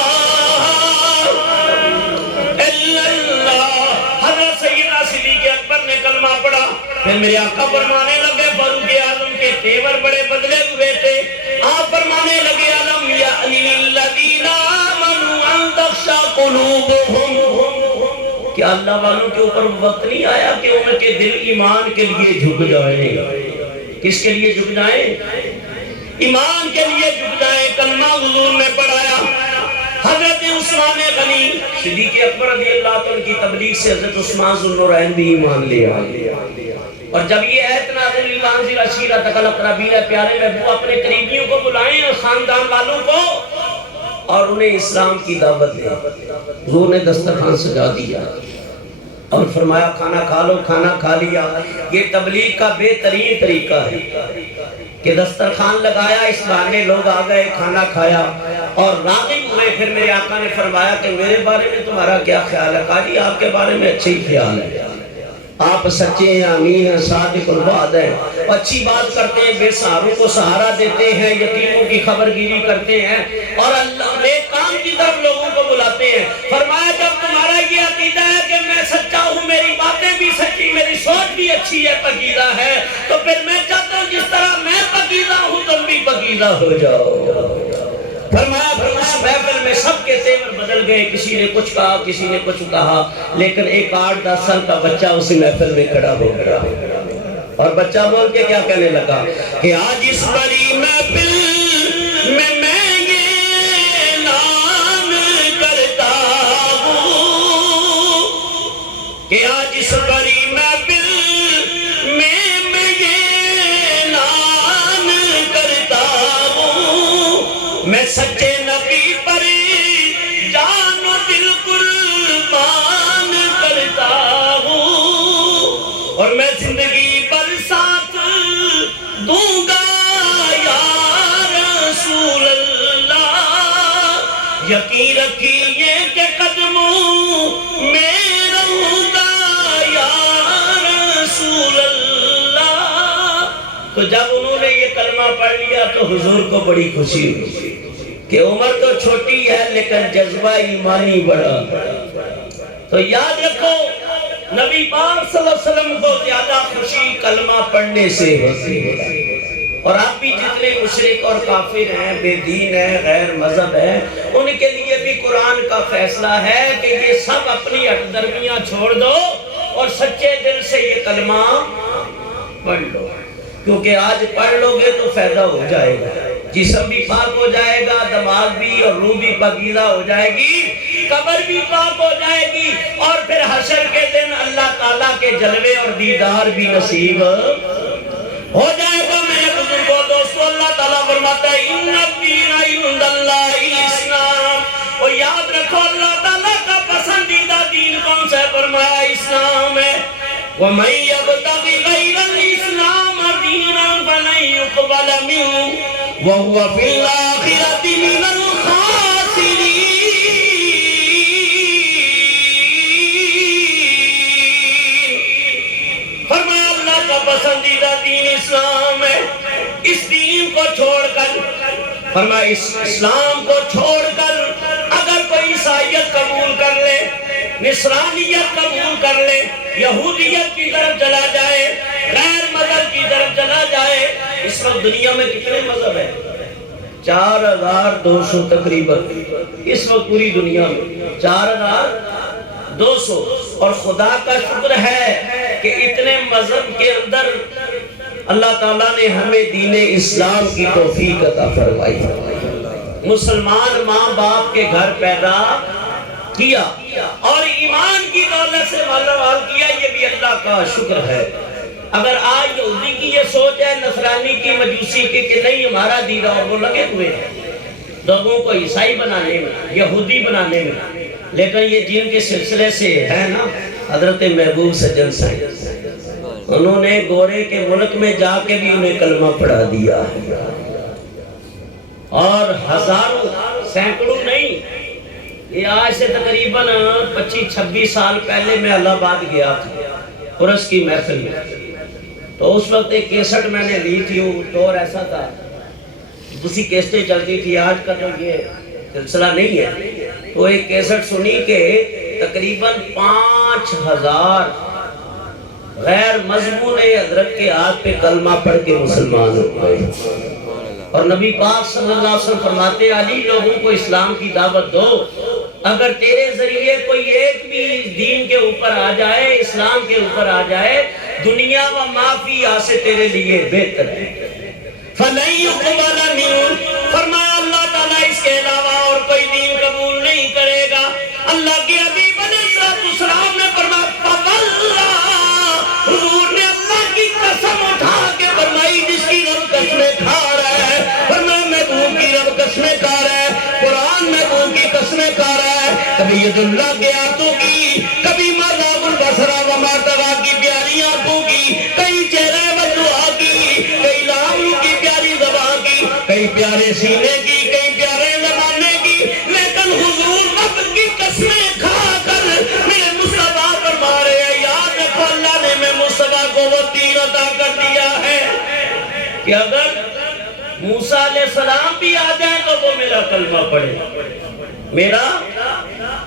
الا اللہ حضرت سیدنا صدیق اکبر نے کلمہ پڑھا پھر میرے آقا فرمانے لگے فاروق اعظم کے تیور بڑے بدلے ہوئے تھے آپ فرمانے لگے علم یعنی الذین آمنوا ان تخشع قلوبہم کہ اللہ والوں کے اوپر وقت نہیں آیا کہ ان کے دل ایمان کے لیے جھک جائیں کس کے لیے جھک جائیں ایمان کے لیے جھک جائیں کلمہ حضور نے پڑھایا حضرت عثمان غنی صدیق اکبر رضی اللہ عنہ کی تبلیغ سے حضرت عثمان ذو النورین بھی ایمان لے آئے اور جب یہ ایت نازل ہوئی وانزل عشیرتک الاقربین پیارے محبوب اپنے قریبیوں کو بلائیں اور خاندان والوں کو اور انہیں اسلام کی دعوت دیں حضور نے دسترخوان سجا دیا اور فرمایا کھانا کھا لو کھانا کھا لیا یہ تبلیغ کا بہترین طریقہ ہے کہ دسترخوان لگایا اس بہانے لوگ آ گئے کھانا کھایا اور راغب ہوئے پھر میرے آقا نے فرمایا کہ میرے بارے میں تمہارا کیا خیال ہے قاضی آپ کے بارے میں اچھے ہی خیال ہے آپ سچے ہیں امین ہیں صادق الوعد ہیں اچھی بات کرتے ہیں بے سہاروں کو سہارا دیتے ہیں یتیموں کی خبرگیری کرتے ہیں اور اللہ نیک کام کی طرف لوگوں کو بلاتے ہیں فرمایا جب تمہارا یہ عقیدہ ہے کہ میں سچا ہوں میری باتیں بھی سچی میری سوچ بھی اچھی ہے پاکیزہ ہے تو پھر میں چاہتا ہوں جس طرح میں پاکیزہ ہوں تم بھی پاکیزہ ہو جاؤ فرمایا پھر اس محفل میں سب کے تیور بدل گئے کسی نے کچھ کہا کسی نے کچھ کہا لیکن ایک 8-10 سال کا بچہ اسی محفل میں کھڑا ہو گیا اور بچہ بول کے کیا کہنے لگا کہ آج اس بڑی محفل میں یہ اعلان کرتا ہوں کہ آج اس بڑی محفل میں یہ اعلان کرتا ہوں میں سچے نبی پر جان و دل قربان کرتا ہوں اور میں زندگی پر ساتھ دوں گا یا رسول اللہ یقین رکھیے کہ قدموں میں رہوں گا یا رسول اللہ تو جب انہوں نے یہ کلمہ پڑھ لیا تو حضور کو بڑی خوشی ہوئی کہ عمر تو چھوٹی ہے لیکن جذبہ ایمانی بڑا تو یاد رکھو نبی پاک صلی اللہ علیہ وسلم کو زیادہ خوشی کلمہ پڑھنے سے ہوتی ہے اور آپ بھی جتنے مشرک اور کافر ہیں بے دین ہیں غیر مذہب ہیں ان کے لیے بھی قرآن کا فیصلہ ہے کہ یہ سب اپنی ہٹ درمیاں چھوڑ دو اور سچے دل سے یہ کلمہ پڑھ لو کیونکہ آج پڑھ لو گے تو فائدہ ہو جائے گا جسم بھی پاک ہو جائے گا دماغ بھی اور روح بھی پاکیزہ ہو جائے گی قبر بھی پاک ہو جائے گی اور پھر حشر کے دن اللہ تعالیٰ کے جلوے اور دیدار بھی نصیب ہو جائے گا میرے بزرگوں دوستو اللہ تعالیٰ فرماتا ہے ان الدین عند اللہ الاسلام اور یاد رکھو اللہ تعالیٰ کا پسندیدہ دین کون سا فرمایا اسلام ہے وَمَن يَبْتَغِ غَيْرَ الْإِسْلَامَ دِينًا فَلَن يُقْبَلَ مِنْهُ وَهُوَ فِي الْآخِرَةِ مِنَ الْخَاسِرِينَ فرمایا اللہ کا پسندیدہ دین اسلام ہے اس دین کو چھوڑ کر فرمایا اس اسلام کو چھوڑ کر اگر کوئی عیسائیت قبول کر لے نصرانیت قبول کر لے یہودیت کی طرف چلا جائے غیر مذہب کی طرف چلا جائے اس وقت دنیا میں کتنے مذہب ہیں 4200 تقریباً اس وقت پوری دنیا میں 4200 اور خدا کا شکر ہے کہ اتنے مذہب کے اندر اللہ تعالیٰ نے ہمیں دین اسلام کی توفیق عطا فرمائی مسلمان ماں باپ کے گھر پیدا کیا اور ایمان کی دولت سے مالامال کیا یہ بھی اللہ کا شکر ہے اگر آج یہودی کی یہ سوچ ہے نصرانی کی مجوسی کی کہ نہیں ہمارا دین اور وہ لگے ہوئے ہیں لوگوں کو عیسائی بنانے میں یہودی بنانے میں لیکن یہ جن کے سلسلے سے ہے نا حضرت محبوب سجن صاحب انہوں نے گورے کے ملک میں جا کے بھی انہیں کلمہ پڑھا دیا اور ہزاروں سینکڑوں نہیں یہ آج سے تقریباً 25-26 سال پہلے میں الہ آباد گیا تھا عرس کی محفل میں، تو اس وقت ایک کیسٹ میں نے لی تھی، وہ دور ایسا تھا اسی کیسٹیں چلتی تھی، آج کا تو یہ سلسلہ نہیں ہے۔ تو ایک کیسٹ سنی کہ تقریباً 5000 غیر مذہبوں نے حضرت کے ہاتھ پہ کلمہ پڑھ کے مسلمان ہو گئے، اور نبی پاک صلی اللہ علیہ وسلم فرماتے ہیں علی لوگوں کو اسلام کی دعوت دو، اگر تیرے ذریعے کوئی ایک بھی دین کے اوپر آ جائے، اسلام کے اوپر آ جائے، دنیا و معافی سے تیرے لیے بہتر ہے۔ فَلَن يُقْبَلَ مِنْهُ، فرمایا اللہ تعالیٰ اس کے علاوہ اور کوئی دین قبول نہیں کرے گا۔ اللہ کے حبیب علیہ السلام نے فرمایا فَوَاللَّهِ، حضور نے اللہ کی قسم اٹھا کے فرمائی جس کی رب قسمیں کھا رہا ہے، فرمایا محبوب کی رب قسمیں کھا رہا ہے، قرآن محبوب کی قسمیں کھا رہا ہے، کبھی ید اللہ کے ہاتھوں کی، کبھی مذاب البصرہ و ماتغا کی پیاری آنکھوں کی، کئی چہرہ وجوہ کی، کئی لاموں کی پیاری زبان کی، کئی پیارے سینے کی، کئی پیارے زمانے کی، لیکن حضور رب کی قسمیں کھا کر میرے مصطفیٰ فرما رہے ہیں یاد رکھو اللہ نے میں مصطفیٰ کو وہ دین عطا کر دیا ہے کہ اگر موسیٰ علیہ السلام بھی آ جائیں تو وہ میرا کلمہ پڑھے، میرا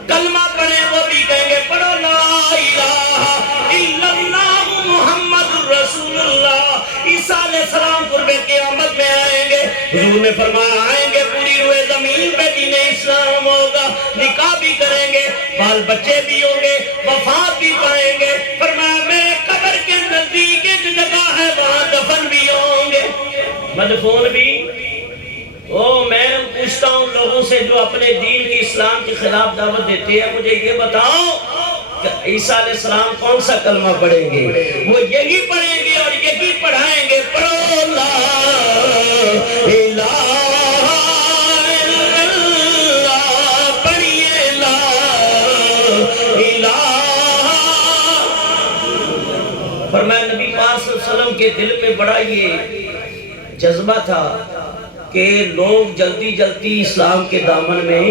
کلمہ پڑھے، وہ بھی کہیں گے پڑھو لا الہ الا اللہ محمد رسول اللہ۔ عیسیٰ علیہ السلام قرب قیامت میں آئیں گے، حضور نے فرمایا آئیں گے پوری روئے زمین پہ دین اسلام ہوگا، نکاح بھی کریں گے، بال بچے بھی ہوں گے، وفات بھی پائیں گے، فرمایا میرے قبر کے نزدیک ایک جگہ ہے وہاں دفن بھی ہوں گے، مدفون بھی۔ میں پوچھتا ہوں لوگوں سے جو اپنے دین کی اسلام کے خلاف دعوت دیتے ہیں، مجھے یہ بتاؤ کہ عیسیٰ علیہ السلام کون سا کلمہ پڑھیں گے؟ وہ یہی پڑھیں گے اور یہی پڑھائیں گے، پڑھو لا الہ الا اللہ، پڑھیے لا الہ۔ فرمایا نبی پاک صلی اللہ علیہ وسلم کے دل میں بڑا یہ جذبہ تھا کہ لوگ جلدی جلدی اسلام کے دامن میں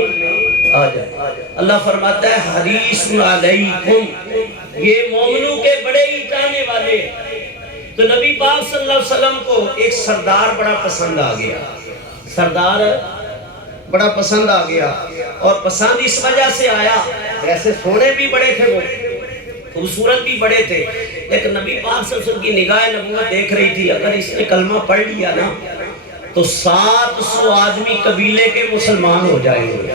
آ جائیں۔ اللہ فرماتا ہے حریص علیکم، یہ مومنوں کے بڑے ہی چاہنے والے۔ تو نبی پاک صلی اللہ علیہ وسلم کو ایک سردار بڑا پسند آ گیا، سردار بڑا پسند آ گیا، اور پسند اس وجہ سے آیا ایسے سونے بھی بڑے تھے، وہ خوبصورت بھی بڑے تھے، لیکن نبی پاک صلی اللہ علیہ وسلم کی نگاہ نبوت دیکھ رہی تھی اگر اس نے کلمہ پڑھ لیا نا تو 700 آدمی قبیلے کے مسلمان ہو جائیں گے،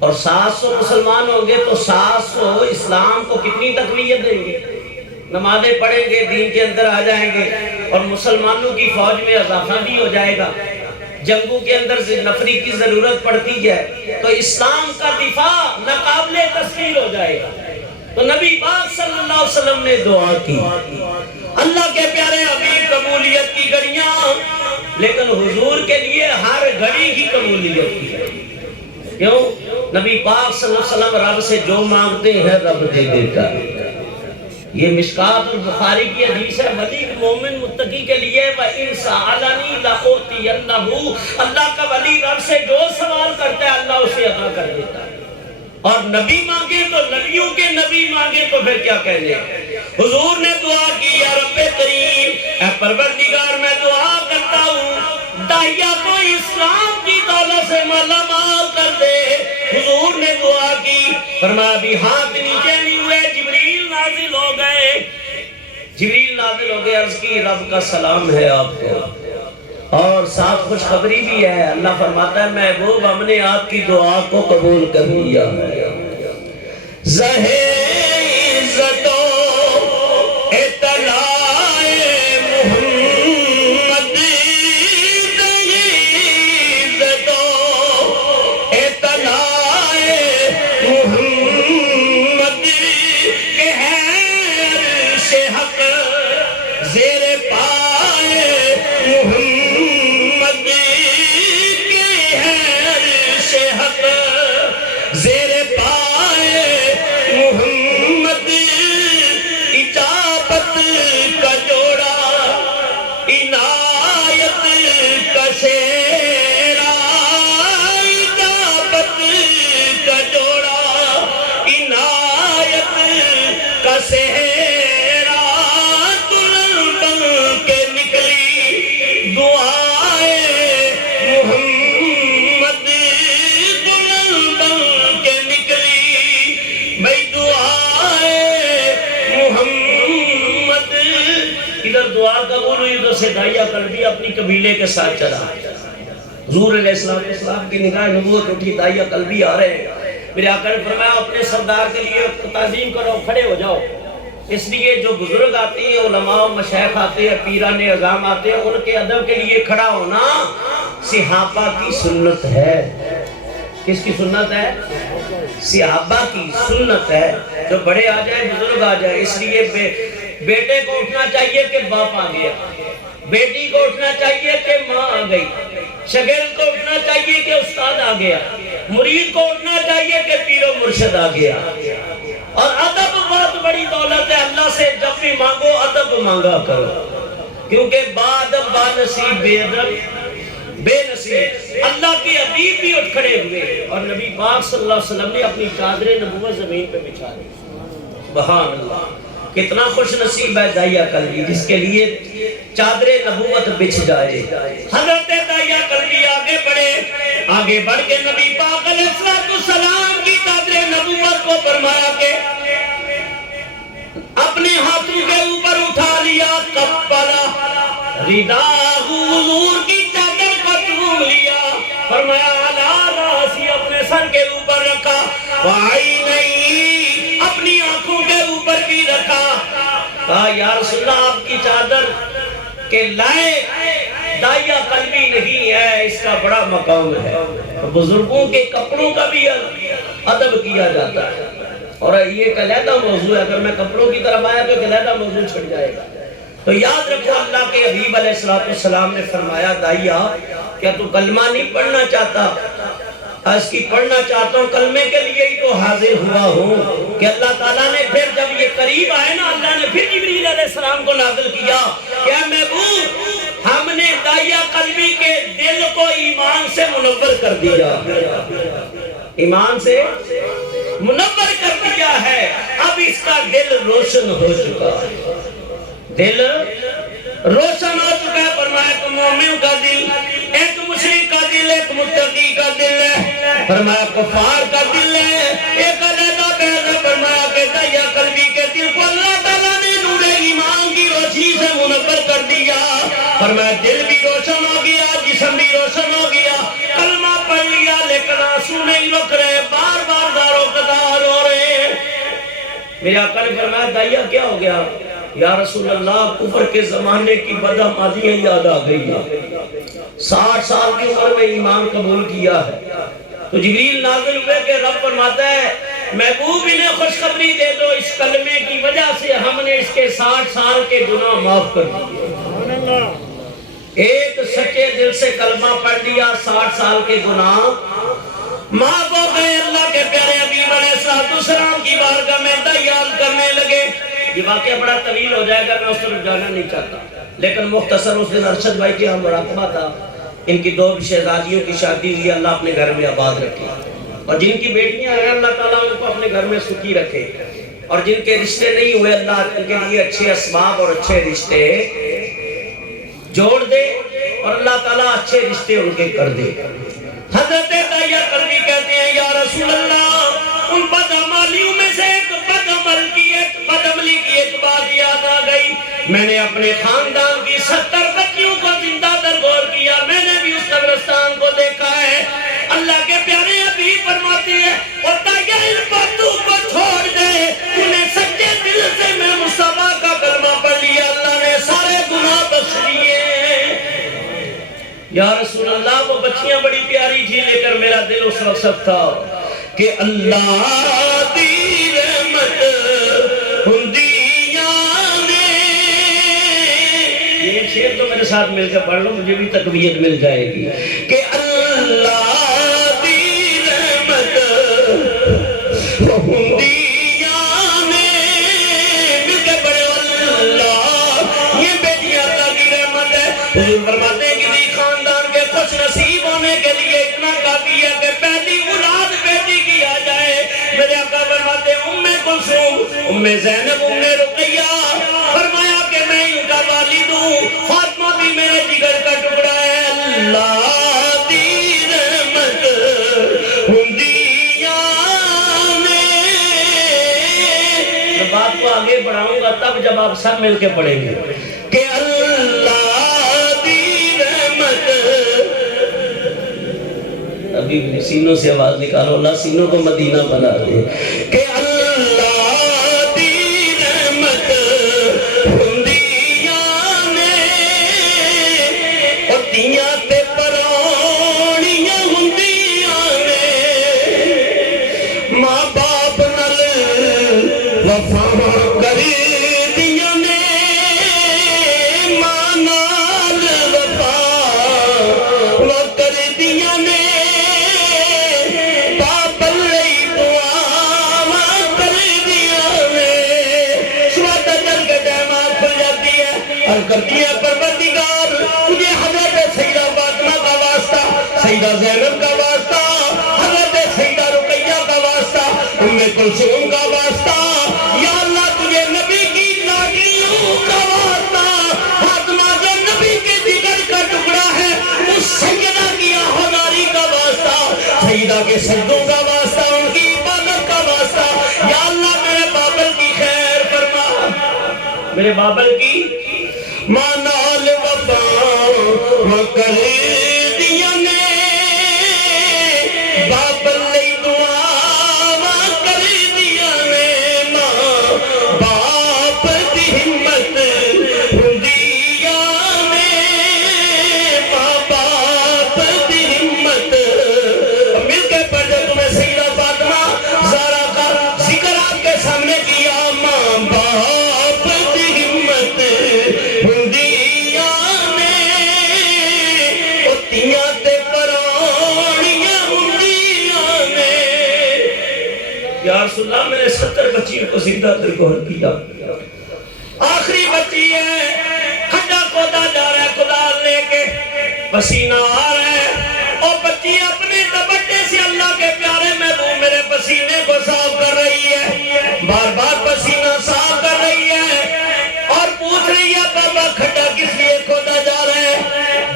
اور 700 مسلمان ہوں گے تو 700 اسلام کو کتنی تقویت دیں گے، نمازیں پڑھیں گے، دین کے اندر آ جائیں گے، اور مسلمانوں کی فوج میں اضافہ بھی ہو جائے گا، جنگوں کے اندر نفری کی ضرورت پڑتی ہے تو اسلام کا دفاع ناقابل تسخیر ہو جائے گا۔ تو نبی پاک صلی اللہ علیہ وسلم نے دعا کی، اللہ کے پیارے حبیب قبولیت کی گھڑیاں، لیکن حضور کے لیے ہر گھڑی کی قبولیت کی ہے، کیوں؟ نبی پاک صلی اللہ علیہ وسلم رب سے جو مانگتے ہیں رب دے دیتا ہے۔ یہ مشکات البخاری کی حدیث ہے، ولی مومن متقی کے لیے وَإِن سَأَلَنِي لَأُعْطِيَنَّهُ، اللہ کا ولی رب سے جو سوال کرتا ہے اللہ اسے عطا کر دیتا ہے، اور نبی مانگے تو نبیوں کے نبی مانگے تو پھر کیا کہنے۔ حضور نے دعا کی یا رب کریم، اے پروردگار میں دعا کرتا ہوں داعیہ کو اسلام کی دولت سے مالا مال کر دے۔ حضور نے دعا کی، فرمایا بھی ہاتھ نیچے نہیں ہوئے، جبریل نازل ہو گئے، جبریل نازل ہو گئے، عرض کی رب کا سلام ہے آپ کو، اور ساتھ خوشخبری بھی ہے، اللہ فرماتا ہے محبوب ہم نے آپ کی دعا کو قبول کر لیا ہے۔ زیر پائے محمد دعا قبول ہوئی تو سے داعیہ قلبی اپنی قبیلے کے ساتھ چلا. حضور علیہ السلام کی نگاہ نبوت اٹھی، داعیہ قلبی آ رہے ہیں. میرے آقا نے فرمایا اپنے سردار کے لیے تعظیم کرو، کھڑے ہو جاؤ. اس لیے جو بزرگ آتے ہیں، علماء و مشایخ آتے ہیں، پیران اعظام آتے ہیں، ان کے ادب کے لیے کھڑا ہونا صحابہ کی سنت ہے. کس کی سنت ہے؟ صحابہ کی سنت ہے. جو بڑے آ جائے، بزرگ آ جائے. اس لیے بیٹے کو اٹھنا چاہیے کہ باپ آ گیا، بیٹی کو اٹھنا چاہیے کہ ماں آ گئی، شاگرد کو اٹھنا چاہیے کہ استاد آ گیا، مرید کو اٹھنا چاہیے کہ پیر و مرشد آ گیا. اور ادب بہت بڑی دولت ہے. اللہ سے جب بھی مانگو ادب مانگا کرو، کیونکہ بادب بانصیب بے ادب بے نصیب. اللہ کی حبیب بھی اٹھ کھڑے ہوئے اور نبی پاک صلی اللہ علیہ وسلم نے اپنی چادر نبوت زمین پہ بچھا دی. سبحان اللہ. کتنا خوش نصیب ہے داعیہ قلبی جس کے لیے چادر نبوت بچھ جائے. حضرت داعیہ قلبی آگے بڑھے، آگے بڑھ کے نبی پاک علیہ السلام کی چادر نبوت کو فرمایا کہ اپنے ہاتھوں کے اوپر اٹھا لیا، قبلا رداہ، حضور کی چادر کو چوم لیا. فرمایا علی راسی، اپنے سر کے اوپر رکھا. وعینی، اپنی آنکھوں کے اوپر بھی رکھا. کہا یا رسول اللہ آپ کی چادر کے لائق داعیہ قلبی نہیں ہے، اس کا بڑا مقام ہے. بزرگوں کے کپڑوں کا بھی ادب کیا جاتا ہے. اور یہ ایک علیحدہ موضوع ہے، اگر میں کپڑوں کی طرف آیا تو ایک علیحدہ موضوع چھڑ جائے گا. تو یاد رکھو اللہ کے حبیب علیہ السلام نے فرمایا داعیہ کیا تو کلمہ نہیں پڑھنا چاہتا؟ اس کی پڑھنا چاہتا ہوں، کلمے کے لیے ہی تو حاضر ہوا ہوں. کہ اللہ تعالیٰ نے پھر جب یہ قریب آئے نا، اللہ نے پھر جبریل علیہ السلام کو نازل کیا کہ اے محبوب، ہم نے داعیہ قلبی کے دل کو ایمان سے منور کر دیا، ایمان سے منور کر دیا ہے. اب اس کا دل روشن ہو چکا ہے، دل روشن ہو چکا ہے. فرمایا کہ مومن کا دل ایک مشرک کا دل، ایک متقی کا دل ہے. فرمایا کفار کا دل ہے ایک علیحدہ بیان. فرمایا کہ داعیہ قلبی کے دل کو اللہ تعالیٰ نے نور ایمان کی روشنی سے منور کر دیا. فرمایا دل بھی روشن ہو گیا، جسم بھی روشن ہو گیا. کلمہ پڑھ لیا لیکن آنسو نہیں رک رہے، بار بار دارو قدار ہو رہے. میرے آقا نے فرمایا داعیہ کیا ہو گیا؟ یا رسول اللہ کفر کے زمانے کی بدعمالیاں یاد آ گئی. 60 سال کی عمر میں ایمان قبول کیا ہے. تو جبریل نازل ہوئے کہ رب فرماتا ہے محبوب انہیں خوشخبری دے دو، اس کلمے کی وجہ سے ہم نے اس کے 60 سال کے گناہ معاف کر دیے. ایک سچے دل سے کلمہ پڑھ لیا، 60 سال کے گناہ معاف ہو گئے. اللہ کے پیارے حبیب علیہ السلام کی بارگاہ میں دعیات کرنے لگے. یہ واقعہ بڑا طویل ہو جائے گا، میں اس طرف جانا نہیں چاہتا، لیکن مختصر اس دن ارشد بھائی کی ہم مراقبہ تھا. ان کی 2 شہزادیوں کی شادی ہوئی، اللہ اپنے گھر میں آباد رکھے. اور جن کی بیٹیاں ہیں اللہ تعالیٰ ان کو اپنے گھر میں سکھی رکھے. اور جن کے رشتے نہیں ہوئے اللہ ان کے لیے اچھے اسباب اور اچھے رشتے جوڑ دے، اور اللہ تعالیٰ اچھے رشتے ان کے کر دے. حضرت داعیہ قلبی کہتے ہیں یا رسول اللہ ان بدعمالیوں میں سے ایک بدعملی کی ایک بات یاد آ گئی. میں نے اپنے خاندان کی 70 بچیوں کو زندہ درگور کیا، میں نے بھی اس قبرستان کو دیکھا ہے. اللہ کے پیارے حبیب فرماتے ہیں اور داعیہ ان باتوں کو چھوڑ دے، انہیں سچے دل سے میں مصطفیٰ کا کلمہ پڑھ لیا، اللہ نے سارے گناہ بخش دیے. یا رسول اللہ وہ بچیاں بڑی پیاری تھی، لیکن میرا دل اس وقت سب تھا کہ اللہ دی رحمت ہندیاں نے. یہ شعر تو میرے ساتھ مل کے پڑھ لو، مجھے بھی تقویت مل جائے گی کہ اللہ دی رحمت ہندیاں نے مل کے پڑھے اللہ. یہ بیٹی اللہ کی رحمت ہے. حضور فرماتے ہیں کسی خاندان کے خوش نصیب ہونے کے لیے اتنا کافی ہے کہ پہلی اولاد بیٹی کی آ جائے. میرے آقا فرماتے ہیں ام کلثوم، ام زینب، ام رقیہ. فرمایا کہ میں ان کا والد ہوں، فاطمہ بھی میرے جگر کا ٹکڑا ہے. اللہ دی رحمت ہندیاں نے. میں بات کو آگے بڑھاؤں گا تب جب آپ سب مل کے پڑھیں گے کہ اللہ ابھی بھی سینوں سے آواز نکالو، اللہ سینوں کو مدینہ بنا دے کہ اللہ دی رحمت ہندیاں نے اور دیاں تے پرونیاں ہندیاں نے ماں باپ نال وفا کر دیاں نے ماں نال وفا کر دیاں نے باپ لئی دعا کر دیاں نے صبح تجل کے ٹائم آنکھ کھل جاتی ہے اور کرتی ہے پروردگار تجھے حضرت سیدہ فاطمہ کا واسطہ، سیدہ زینب کا واسطہ، حضرت سیدہ رقیہ کا واسطہ، ام کلثوم کا واسطہ، یا اللہ تجھے نبی کی لاڈلیوں کا واسطہ، فاطمہ جو نبی کے جگر کا ٹکڑا ہے اس سیدہ کی آہداری کا واسطہ، سیدہ کے سجدوں کا واسطہ، ان کی عبادت کا واسطہ، یا اللہ میرے بابل کی خیر فرما، میرے بابل کی مانال وفا کر دیاں نے بابل لئی دعا کر دیاں نے ماں باپ دی ہمت ہندیاں نے ماں باپ دی ہمت مل کے پڑھ دے تمہیں سیدہ فاطمہ زہرا کا ذکر آپ کے سامنے کیا ماں باپ دی ہمت ہندیاں نے اتیاں تے پرونیاں ہندیاں نے یا رسول اللہ میں نے 70 بچیوں کو زندہ درگور کیا، آخری بچی ہے کھڈا کھودا جا رہا ہے کدال لے کے پسینہ آ رہا ہے اور بچی اپنے دوپٹے سے اللہ کے پیارے محبوب میرے پسینے کو صاف کر رہی ہے، بار بار پسینہ صاف کر رہی ہے اور پوچھ رہی ہے بابا کھڈا کس لیے کھودا جا رہا ہے؟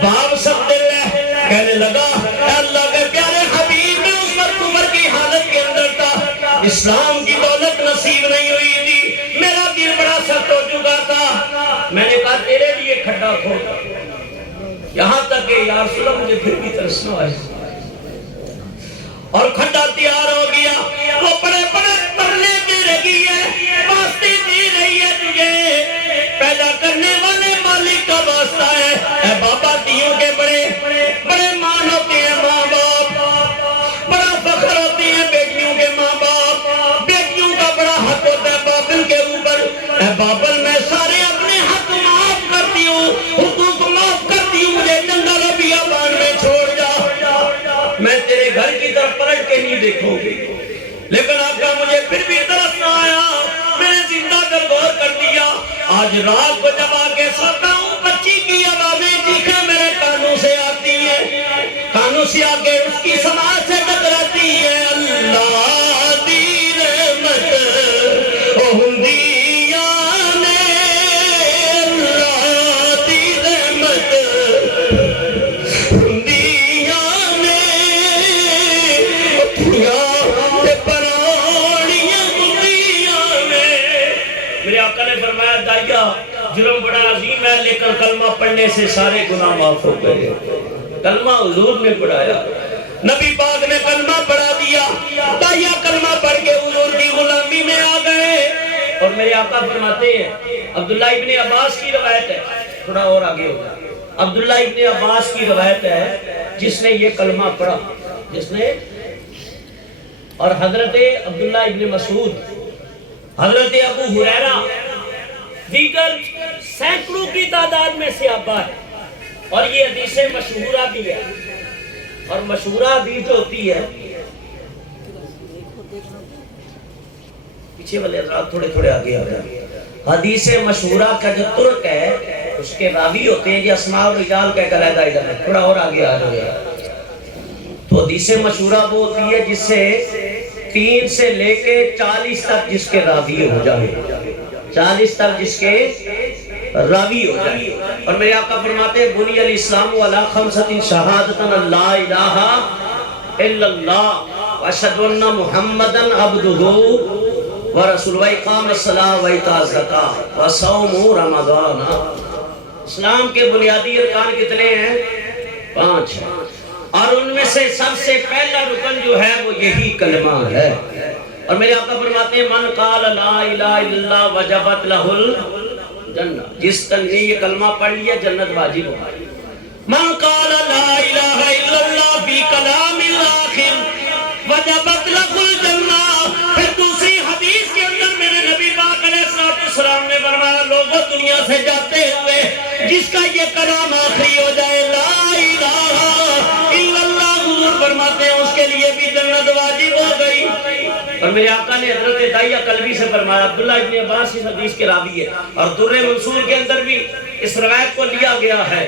باپ سب دل ہے کہنے لگا اے اللہ کے پیارے حبیب میں اس وقت عمر کی حالت کے اندر تھا، اسلام کی دولت نصیب نہیں ہوئی تھی، میرا دل بڑا سخت ہو چکا تھا، میں نے کہا تیرے لیے کھڈا کھودا، یہاں تک کہ یا رسول اللہ مجھے پھر بھی ترس نہ آئے اور کھڈا تیار ہو گیا، وہ بڑے بڑے ترلے دے رہی ہے، واسطے دے رہی ہے تجھے پیدا کرنے والے مالک کا واسطہ ہے، اے بابا دیوں کے بڑے بڑے مان ہوتے ہیں ماں باپ، بڑا فخر ہوتے ہیں بیٹیوں کے ماں باپ، بیٹیوں کا بڑا حق ہوتا ہے بابل کے اوپر، اے بابل میں سارے اپنے حق معاف کرتی ہوں، حقوق معاف کرتی ہوں، مجھے جنگل و بیابان میں چھوڑ جا، میں تیرے گھر کی طرف پلٹ کے نہیں دیکھوں گی، لیکن آقا مجھے پھر بھی ترس نہ آیا، میں نے زندہ درگور کر دیا، آج رات کو جب آگے سوتا ہوں بچی کی آوازیں چیخیں میرے کانوں سے آتی ہیں، کانوں سے آگے اس کی سماعت سے ٹکراتی ہیں، اللہ دی رحمت ہندیاں نے اللہ دی رحمت ہندیاں نے اتھیاں تے پرونیاں ہندیاں نے، میرے آقا نے فرمایا دائیا جرم بڑا عظیم ہے لیکن کلمہ پڑھنے سے سارے گناہ معاف ہو گئے، کلمہ حضور نے پڑھایا، نبی پاک نے کلمہ پڑھا دیا، دائیا کلمہ پڑھ کے حضور کی غلامی میں آ گئے، اور میرے آقا فرماتے ہیں عبداللہ ابن عباس کی روایت ہے، تھوڑا اور آگے ہوگا، عبداللہ ابن عباس کی روایت ہے جس نے یہ کلمہ پڑھا، جس نے، اور حضرت عبداللہ ابن مسعود، حضرت ابو ہریرہ، دیگر سینکڑوں کی تعداد میں صحابہ ہے، اور یہ حدیث مشہورہ بھی ہے، اور مشہورہ حدیث جو ہوتی ہے، پیچھے والے حضرات تھوڑے تھوڑے آگے آ گئے، حدیث مشہورہ کا جو ترک ہے اس کے راوی ہوتے ہیں یہ اسماء الرجال کا ایک علیحدہ ادب ہے، تھوڑا اور آگے آ جائے، تو حدیث مشہورہ وہ ہوتی ہے جس سے 3 سے لے کے 40 تک جس کے راوی ہو جائے، 40 تک جس کے راوی ہو جائے، اور میرے آقا فرماتے ہیں بنی الاسلام علی 5 شہادتن لا الہ الا اللہ واشہد ان محمدن عبدہ ورسول و اقام الصلاۃ و ایتاء الزکاۃ و صوم رمضان۔ اسلام کے بنیادی ارکان کتنے ہیں؟ 5 ہیں، اور ان میں سے سب سے پہلا رکن جو ہے وہ یہی کلمہ ہے۔ اور میرے آقا فرماتے ہیں من قال لا الہ الا اللہ وجبت لہ الجنہ، جس نے یہ کلمہ پڑھ لیا جنت واجب ہو گئی۔ من قال لا الہ الا اللہ فی کلام الاخر وجبت لہ الجنہ۔ پھر دوسری حدیث کے اندر میرے نبی پاک علیہ السلام نے فرمایا لوگوں دنیا سے جاتے ہوئے جس کا یہ کلام آخری ہو جائے لا الہ الا اللہ، حضور فرماتے ہیں اس کے لیے بھی جنت واجب ہو گئی۔ اور میرے آقا نے حضرت داعیہ قلبی سے فرمایا، عبداللہ ابن عباس اس حدیث کے راوی ہے اور در منصور کے اندر بھی اس روایت کو لیا گیا ہے،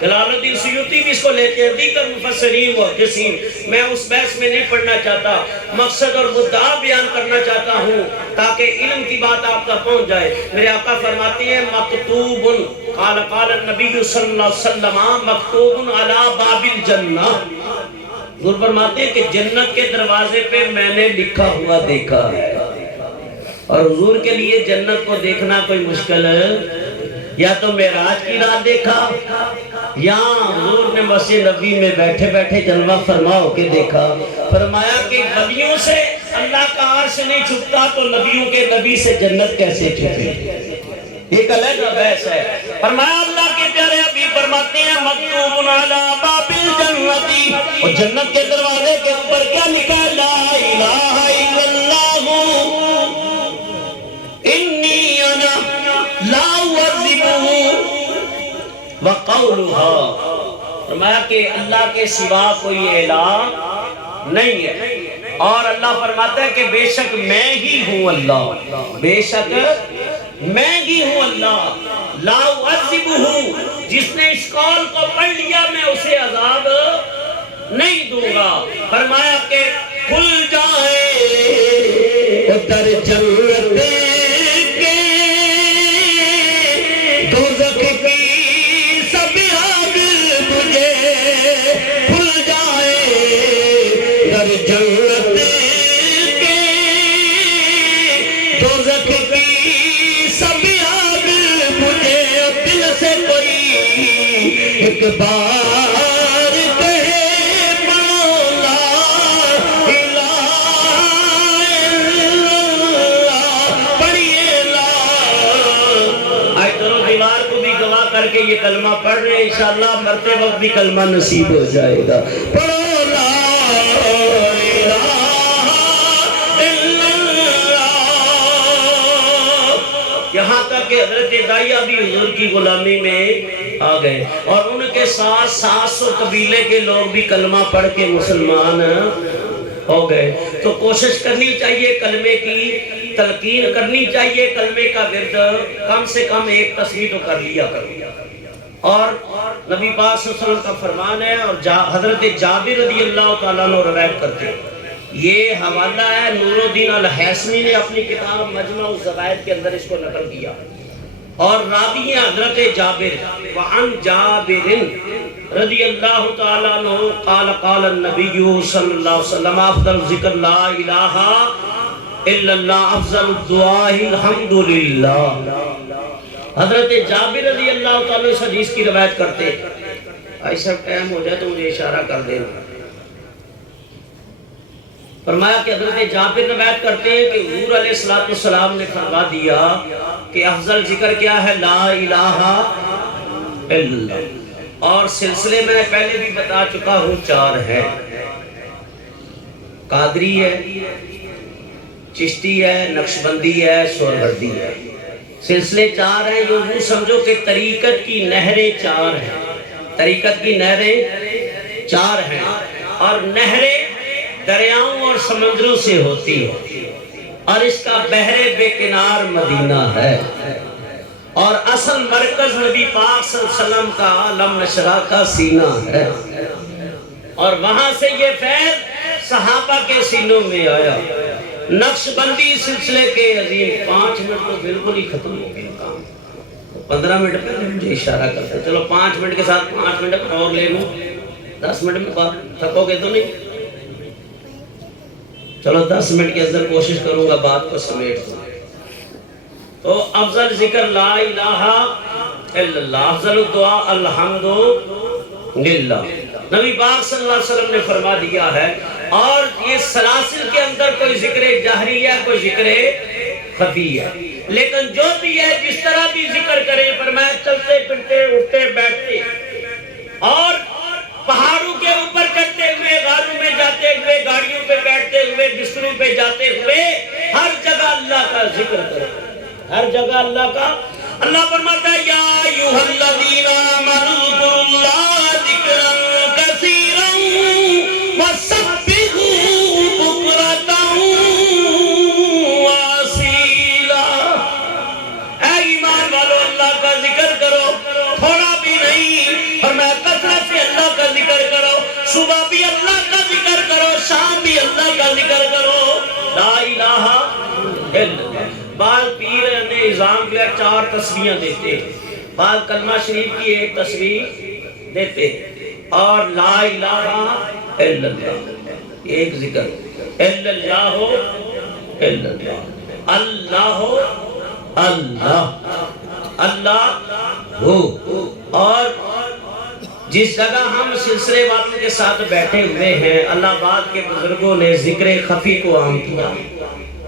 جلال الدین سیوطی بھی اس کو لیتے ہیں، دیگر مفسرین و محدثین۔ میں اس بحث میں نہیں پڑھنا چاہتا، مقصد اور مدعا بیان کرنا چاہتا ہوں تاکہ علم کی بات آپ تک پہنچ جائے۔ میرے آقا فرماتے ہیں مکتوب قال قال النبی صلی اللہ علیہ وسلم مکتوب علی باب الجنہ، حضور فرماتے ہیں کہ جنت کے دروازے پہ میں نے لکھا ہوا دیکھا ہے۔ اور حضور کے لیے جنت کو دیکھنا کوئی مشکل ہے؟ یا تو معراج کی رات دیکھا یا حضور نے مسجد نبی میں بیٹھے بیٹھے جلوہ فرما ہو کے دیکھا۔ فرمایا کہ نبیوں سے اللہ کا عرش نہیں چھپتا تو نبیوں کے نبی سے جنت کیسے چھپے؟ ایک علیحدہ بحث ہے۔ فرمایا اللہ کے پیارے حبیب فرماتے ہیں مکتوب علی باب الجنت، اور جنت کے دروازے کے اوپر کیا لکھا ہے؟ لا الہ الا اللہ انی انا لا اعذبہ وقولها۔ فرمایا کہ اللہ کے سوا کوئی الہ نہیں ہے، اور اللہ فرماتا ہے کہ بے شک میں ہی ہوں اللہ، بے شک میں ہی ہوں اللہ، لا اعذبہ، جس نے اس قول کو پڑھ لیا میں اسے عذاب نہیں دوں گا۔ فرمایا کہ کھل جائے در جنت کے دوزخ کی سب آگ بجھے، کھل جائے در جنت کے دوزخ کی سب آگ بجھے، دل سے کوئی ایک بار کہے مولا الہ الا اللہ، پڑھیے لا۔ آئے کرو دیوار کو بھی گواہ کر کے یہ کلمہ پڑھ رہے ہیں، انشاءاللہ مرتے وقت بھی کلمہ نصیب ہو جائے گا۔ پڑھو لا الہ الا اللہ۔ یہاں تک کہ حضرت داعیہ بھی حضور کی غلامی میں آ گئے، اور ان کے ساتھ 700 قبیلے کے لوگ بھی کلمہ پڑھ کے مسلمان ہو گئے۔ تو کوشش کرنی چاہیے، کلمے کی تلقین کرنی چاہیے، کلمے کا ورد کم سے کم ایک تسبیح تو کر لیا کرو۔ اور نبی پاک صلی اللہ علیہ وسلم کا فرمان ہے، اور حضرت جابر رضی اللہ تعالیٰ عنہ روایت کرتے ہیں، یہ حوالہ ہے نور الدین الحیثمی نے اپنی کتاب مجمع الزوائد کے اندر اس کو نقل کیا، اور راوی ہیں حضرت جابر، وعن جابر رضی اللہ تعالیٰ عنہ قال قال النبی صلی اللہ علیہ وسلم افضل ذکر لا الہ الا اللہ افضل الدعاء الحمدللہ۔ حضرت جابر رضی اللہ تعالیٰ عنہ اس حدیث کی روایت کرتے، ایسا ٹائم ہو جائے تو مجھے اشارہ کر دینا۔ فرمایا کہ حضرت جابر روایت کرتے ہیں کہ حضور علیہ السلام نے فرما دیا کہ افضل ذکر کیا ہے؟ لا الہ الا اللہ۔ اور سلسلے میں پہلے بھی بتا چکا ہوں 4 ہے، قادری ہے، چشتی ہے، نقشبندی ہے، سہروردی ہے۔ سلسلے 4 ہیں، یوں سمجھو کہ طریقت کی نہریں 4 ہیں، طریقت کی نہریں 4 ہیں، اور نہریں دریاؤں اور سمندروں سے ہوتی ہے، اور اس کا بحر بے کنار مدینہ ہے، اور اصل مرکز نبی پاک صلی اللہ علیہ وسلم کا عالم نشرہ کا سینہ ہے، اور وہاں سے یہ فیض صحابہ کے سینوں میں آیا۔ نقش بندی سلسلے کے عظیم 5 منٹ تو بالکل ہی ختم ہو گیا کام، 15 منٹ پہلے مجھے اشارہ کرتے، چلو 5 منٹ کے ساتھ 5 منٹ اور لے لوں، 10 منٹ میں بات تھکو گے تو نہیں؟ چلو 10 منٹ کے اندر کوشش کروں گا بات کو سمیٹ دوں۔ تو افضل ذکر لا الہ الا اللہ، افضل الدعاء الحمدللہ۔ نبی پاک صلی اللہ علیہ وسلم نے فرما دیا ہے، اور یہ سلاسل کے اندر کوئی ذکر جہری ہے، کوئی ذکر خفی ہے، لیکن جو بھی ہے جس طرح بھی ذکر کریں، فرمایا چلتے پھرتے اٹھتے بیٹھتے اور پہاڑوں کے اوپر چڑھتے ہوئے، غاروں میں جاتے ہوئے، گاڑیوں پہ بیٹھتے ہوئے، بستروں پہ جاتے ہوئے، ہر جگہ اللہ کا ذکر کرو، ہر جگہ اللہ کا۔ اللہ فرماتا ہے یا ایھا الذین آمنوا اذکروا اللہ ذکرا کثیرا وسبحوہ بکرۃ واصیلا۔ اے ایمان والو اللہ کا ذکر کرو، تھوڑا بھی نہیں، فرمایا کثرت سے اللہ کا ذکر کرو، صبح بھی اللہ کا ذکر کرو، شام بھی اللہ کا ذکر کرو، لا الہ الا اللہ۔ بعض پیر نے نظام کے 4 تسبیحیں دیتے ہیں، بعض کلمہ شریف کی 1 تسبیح دیتے ہیں، اور لا الہ الا اللہ ایک ذکر، الا اللہ الا اللہ، اللہ اللہ اللہ ہو۔ اور جس جگہ ہم سلسلے والوں کے ساتھ بیٹھے ہوئے ہیں، اللہ آباد کے بزرگوں نے ذکر خفی کو عام کیا۔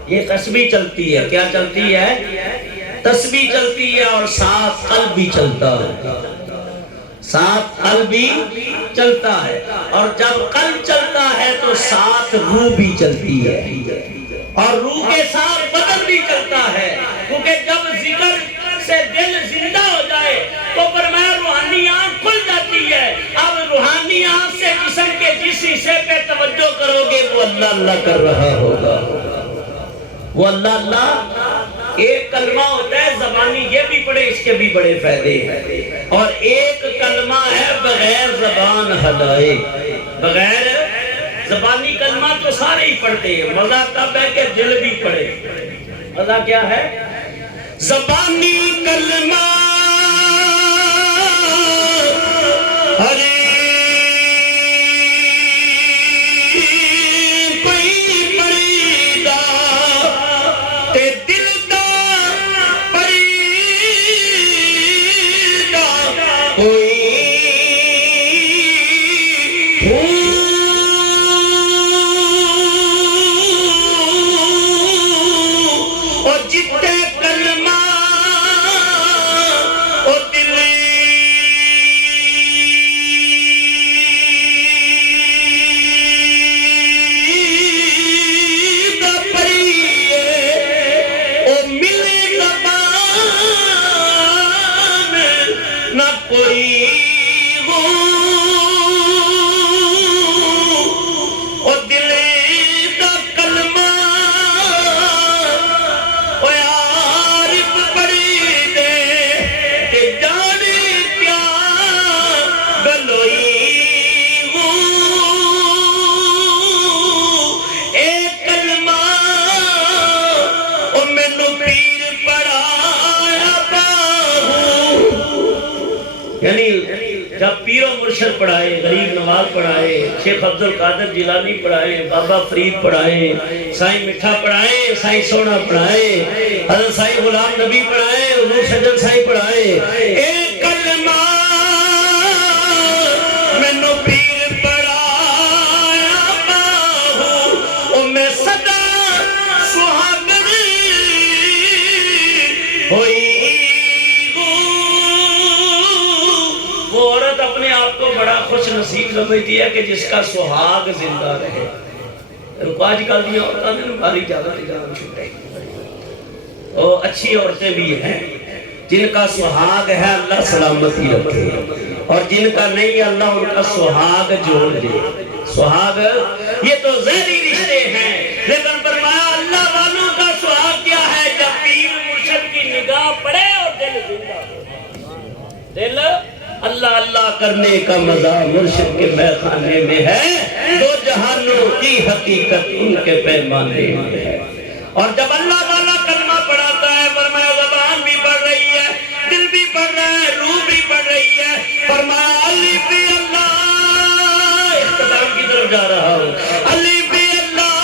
یہ تسبیح چلتی ہے، کیا چلتی ہے؟ تسبیح چلتی ہے، اور ساتھ قلب بھی چلتا ہے، ساتھ قلب بھی چلتا ہے، اور جب قلب چلتا ہے تو ساتھ روح بھی چلتی ہے، اور روح کے ساتھ بدن بھی چلتا ہے، کیونکہ جب ذکر سے دل زندہ ہو جائے تو فرمایا روحانی آنکھ کھل جاتی ہے۔ اب روحانی آنکھ سے جسم کے جس حصے پہ توجہ کرو گے وہ اللہ اللہ کر رہا ہوگا، وہ اللہ اللہ۔ ایک کلمہ ہوتا ہے زبانی، یہ بھی پڑھے، اس کے بھی بڑے فائدے ہیں، اور ایک کلمہ ہے بغیر زبان ہلائے، بغیر زبانی کلمہ تو سارے ہی پڑھتے ہیں، مزہ تب ہے کہ دل بھی پڑھے۔ مزہ کیا ہے؟ زبانی کلمہ ارے جب پیر و مرشد پڑھائے، غریب نواز پڑھائے، شیخ عبد القادر جیلانی پڑھائے، بابا فرید پڑھائے، سائیں مٹھا پڑھائے، سائیں سونا پڑھائے، حضرت سائیں غلام نبی پڑھائے، حضور سجن سائیں پڑھائے، ایک کلمہ مینوں پیر پڑھایا باہو، او میں صدا سہاگن ہوئی۔ بڑا خوش نصیب سمجھتی ہے کہ جس کا سہاگ زندہ رہے۔ آج کل دیا عورتوں نے ہماری جاگت جان چھوٹے، اور اچھی عورتیں بھی ہیں جن کا سہاگ ہے، اللہ سلامتی رکھے، اور جن کا نہیں اللہ ان کا سہاگ جوڑ دے۔ سہاگ یہ تو ظاہری رشتے ہیں، لیکن فرمایا اللہ والوں کا سہاگ کیا ہے؟ جب پیر مرشد کی نگاہ پڑے اور دل زندہ ہو۔ دل اللہ اللہ کرنے کا مزہ مرشد کے میخانے میں ہے، دو جہانوں کی حقیقت ان کے پیمانے میں ہے۔ اور جب اللہ والا کلمہ پڑھاتا ہے، فرمایا زبان بھی پڑھ رہی ہے، دل بھی پڑھ رہا ہے، روح بھی پڑھ رہی ہے، فرمایا الف اللہ، اختتام کی طرف جا رہا ہوں، الف اللہ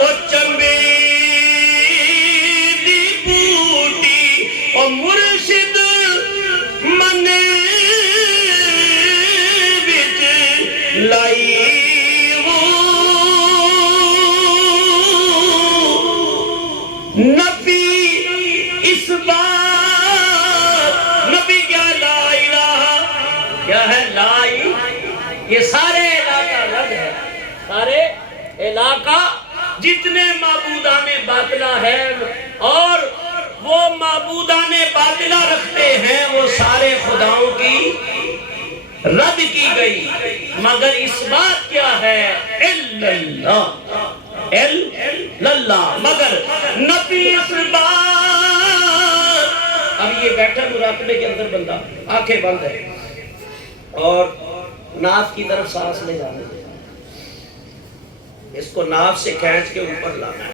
اور چمبی دی بوٹی اور مرشد من گئی نبی اس بات، نبی کیا لا الہ، کیا ہے لا الہ، یہ سارے علاقہ رد ہے، سارے علاقہ جتنے معبودان باطلہ ہیں اور وہ معبودان باطلہ رکھتے ہیں وہ سارے خداؤں کی رد کی گئی، مگر اس بات کیا ہے الا اللہ، الا اللہ، مگر نبی اس بات۔ اب یہ بیٹھا مراقبے کے اندر بندہ آنکھیں بند ہے اور ناف کی طرف سانس لے جانے دے، اس کو ناف سے کھینچ کے اوپر لانا ہے،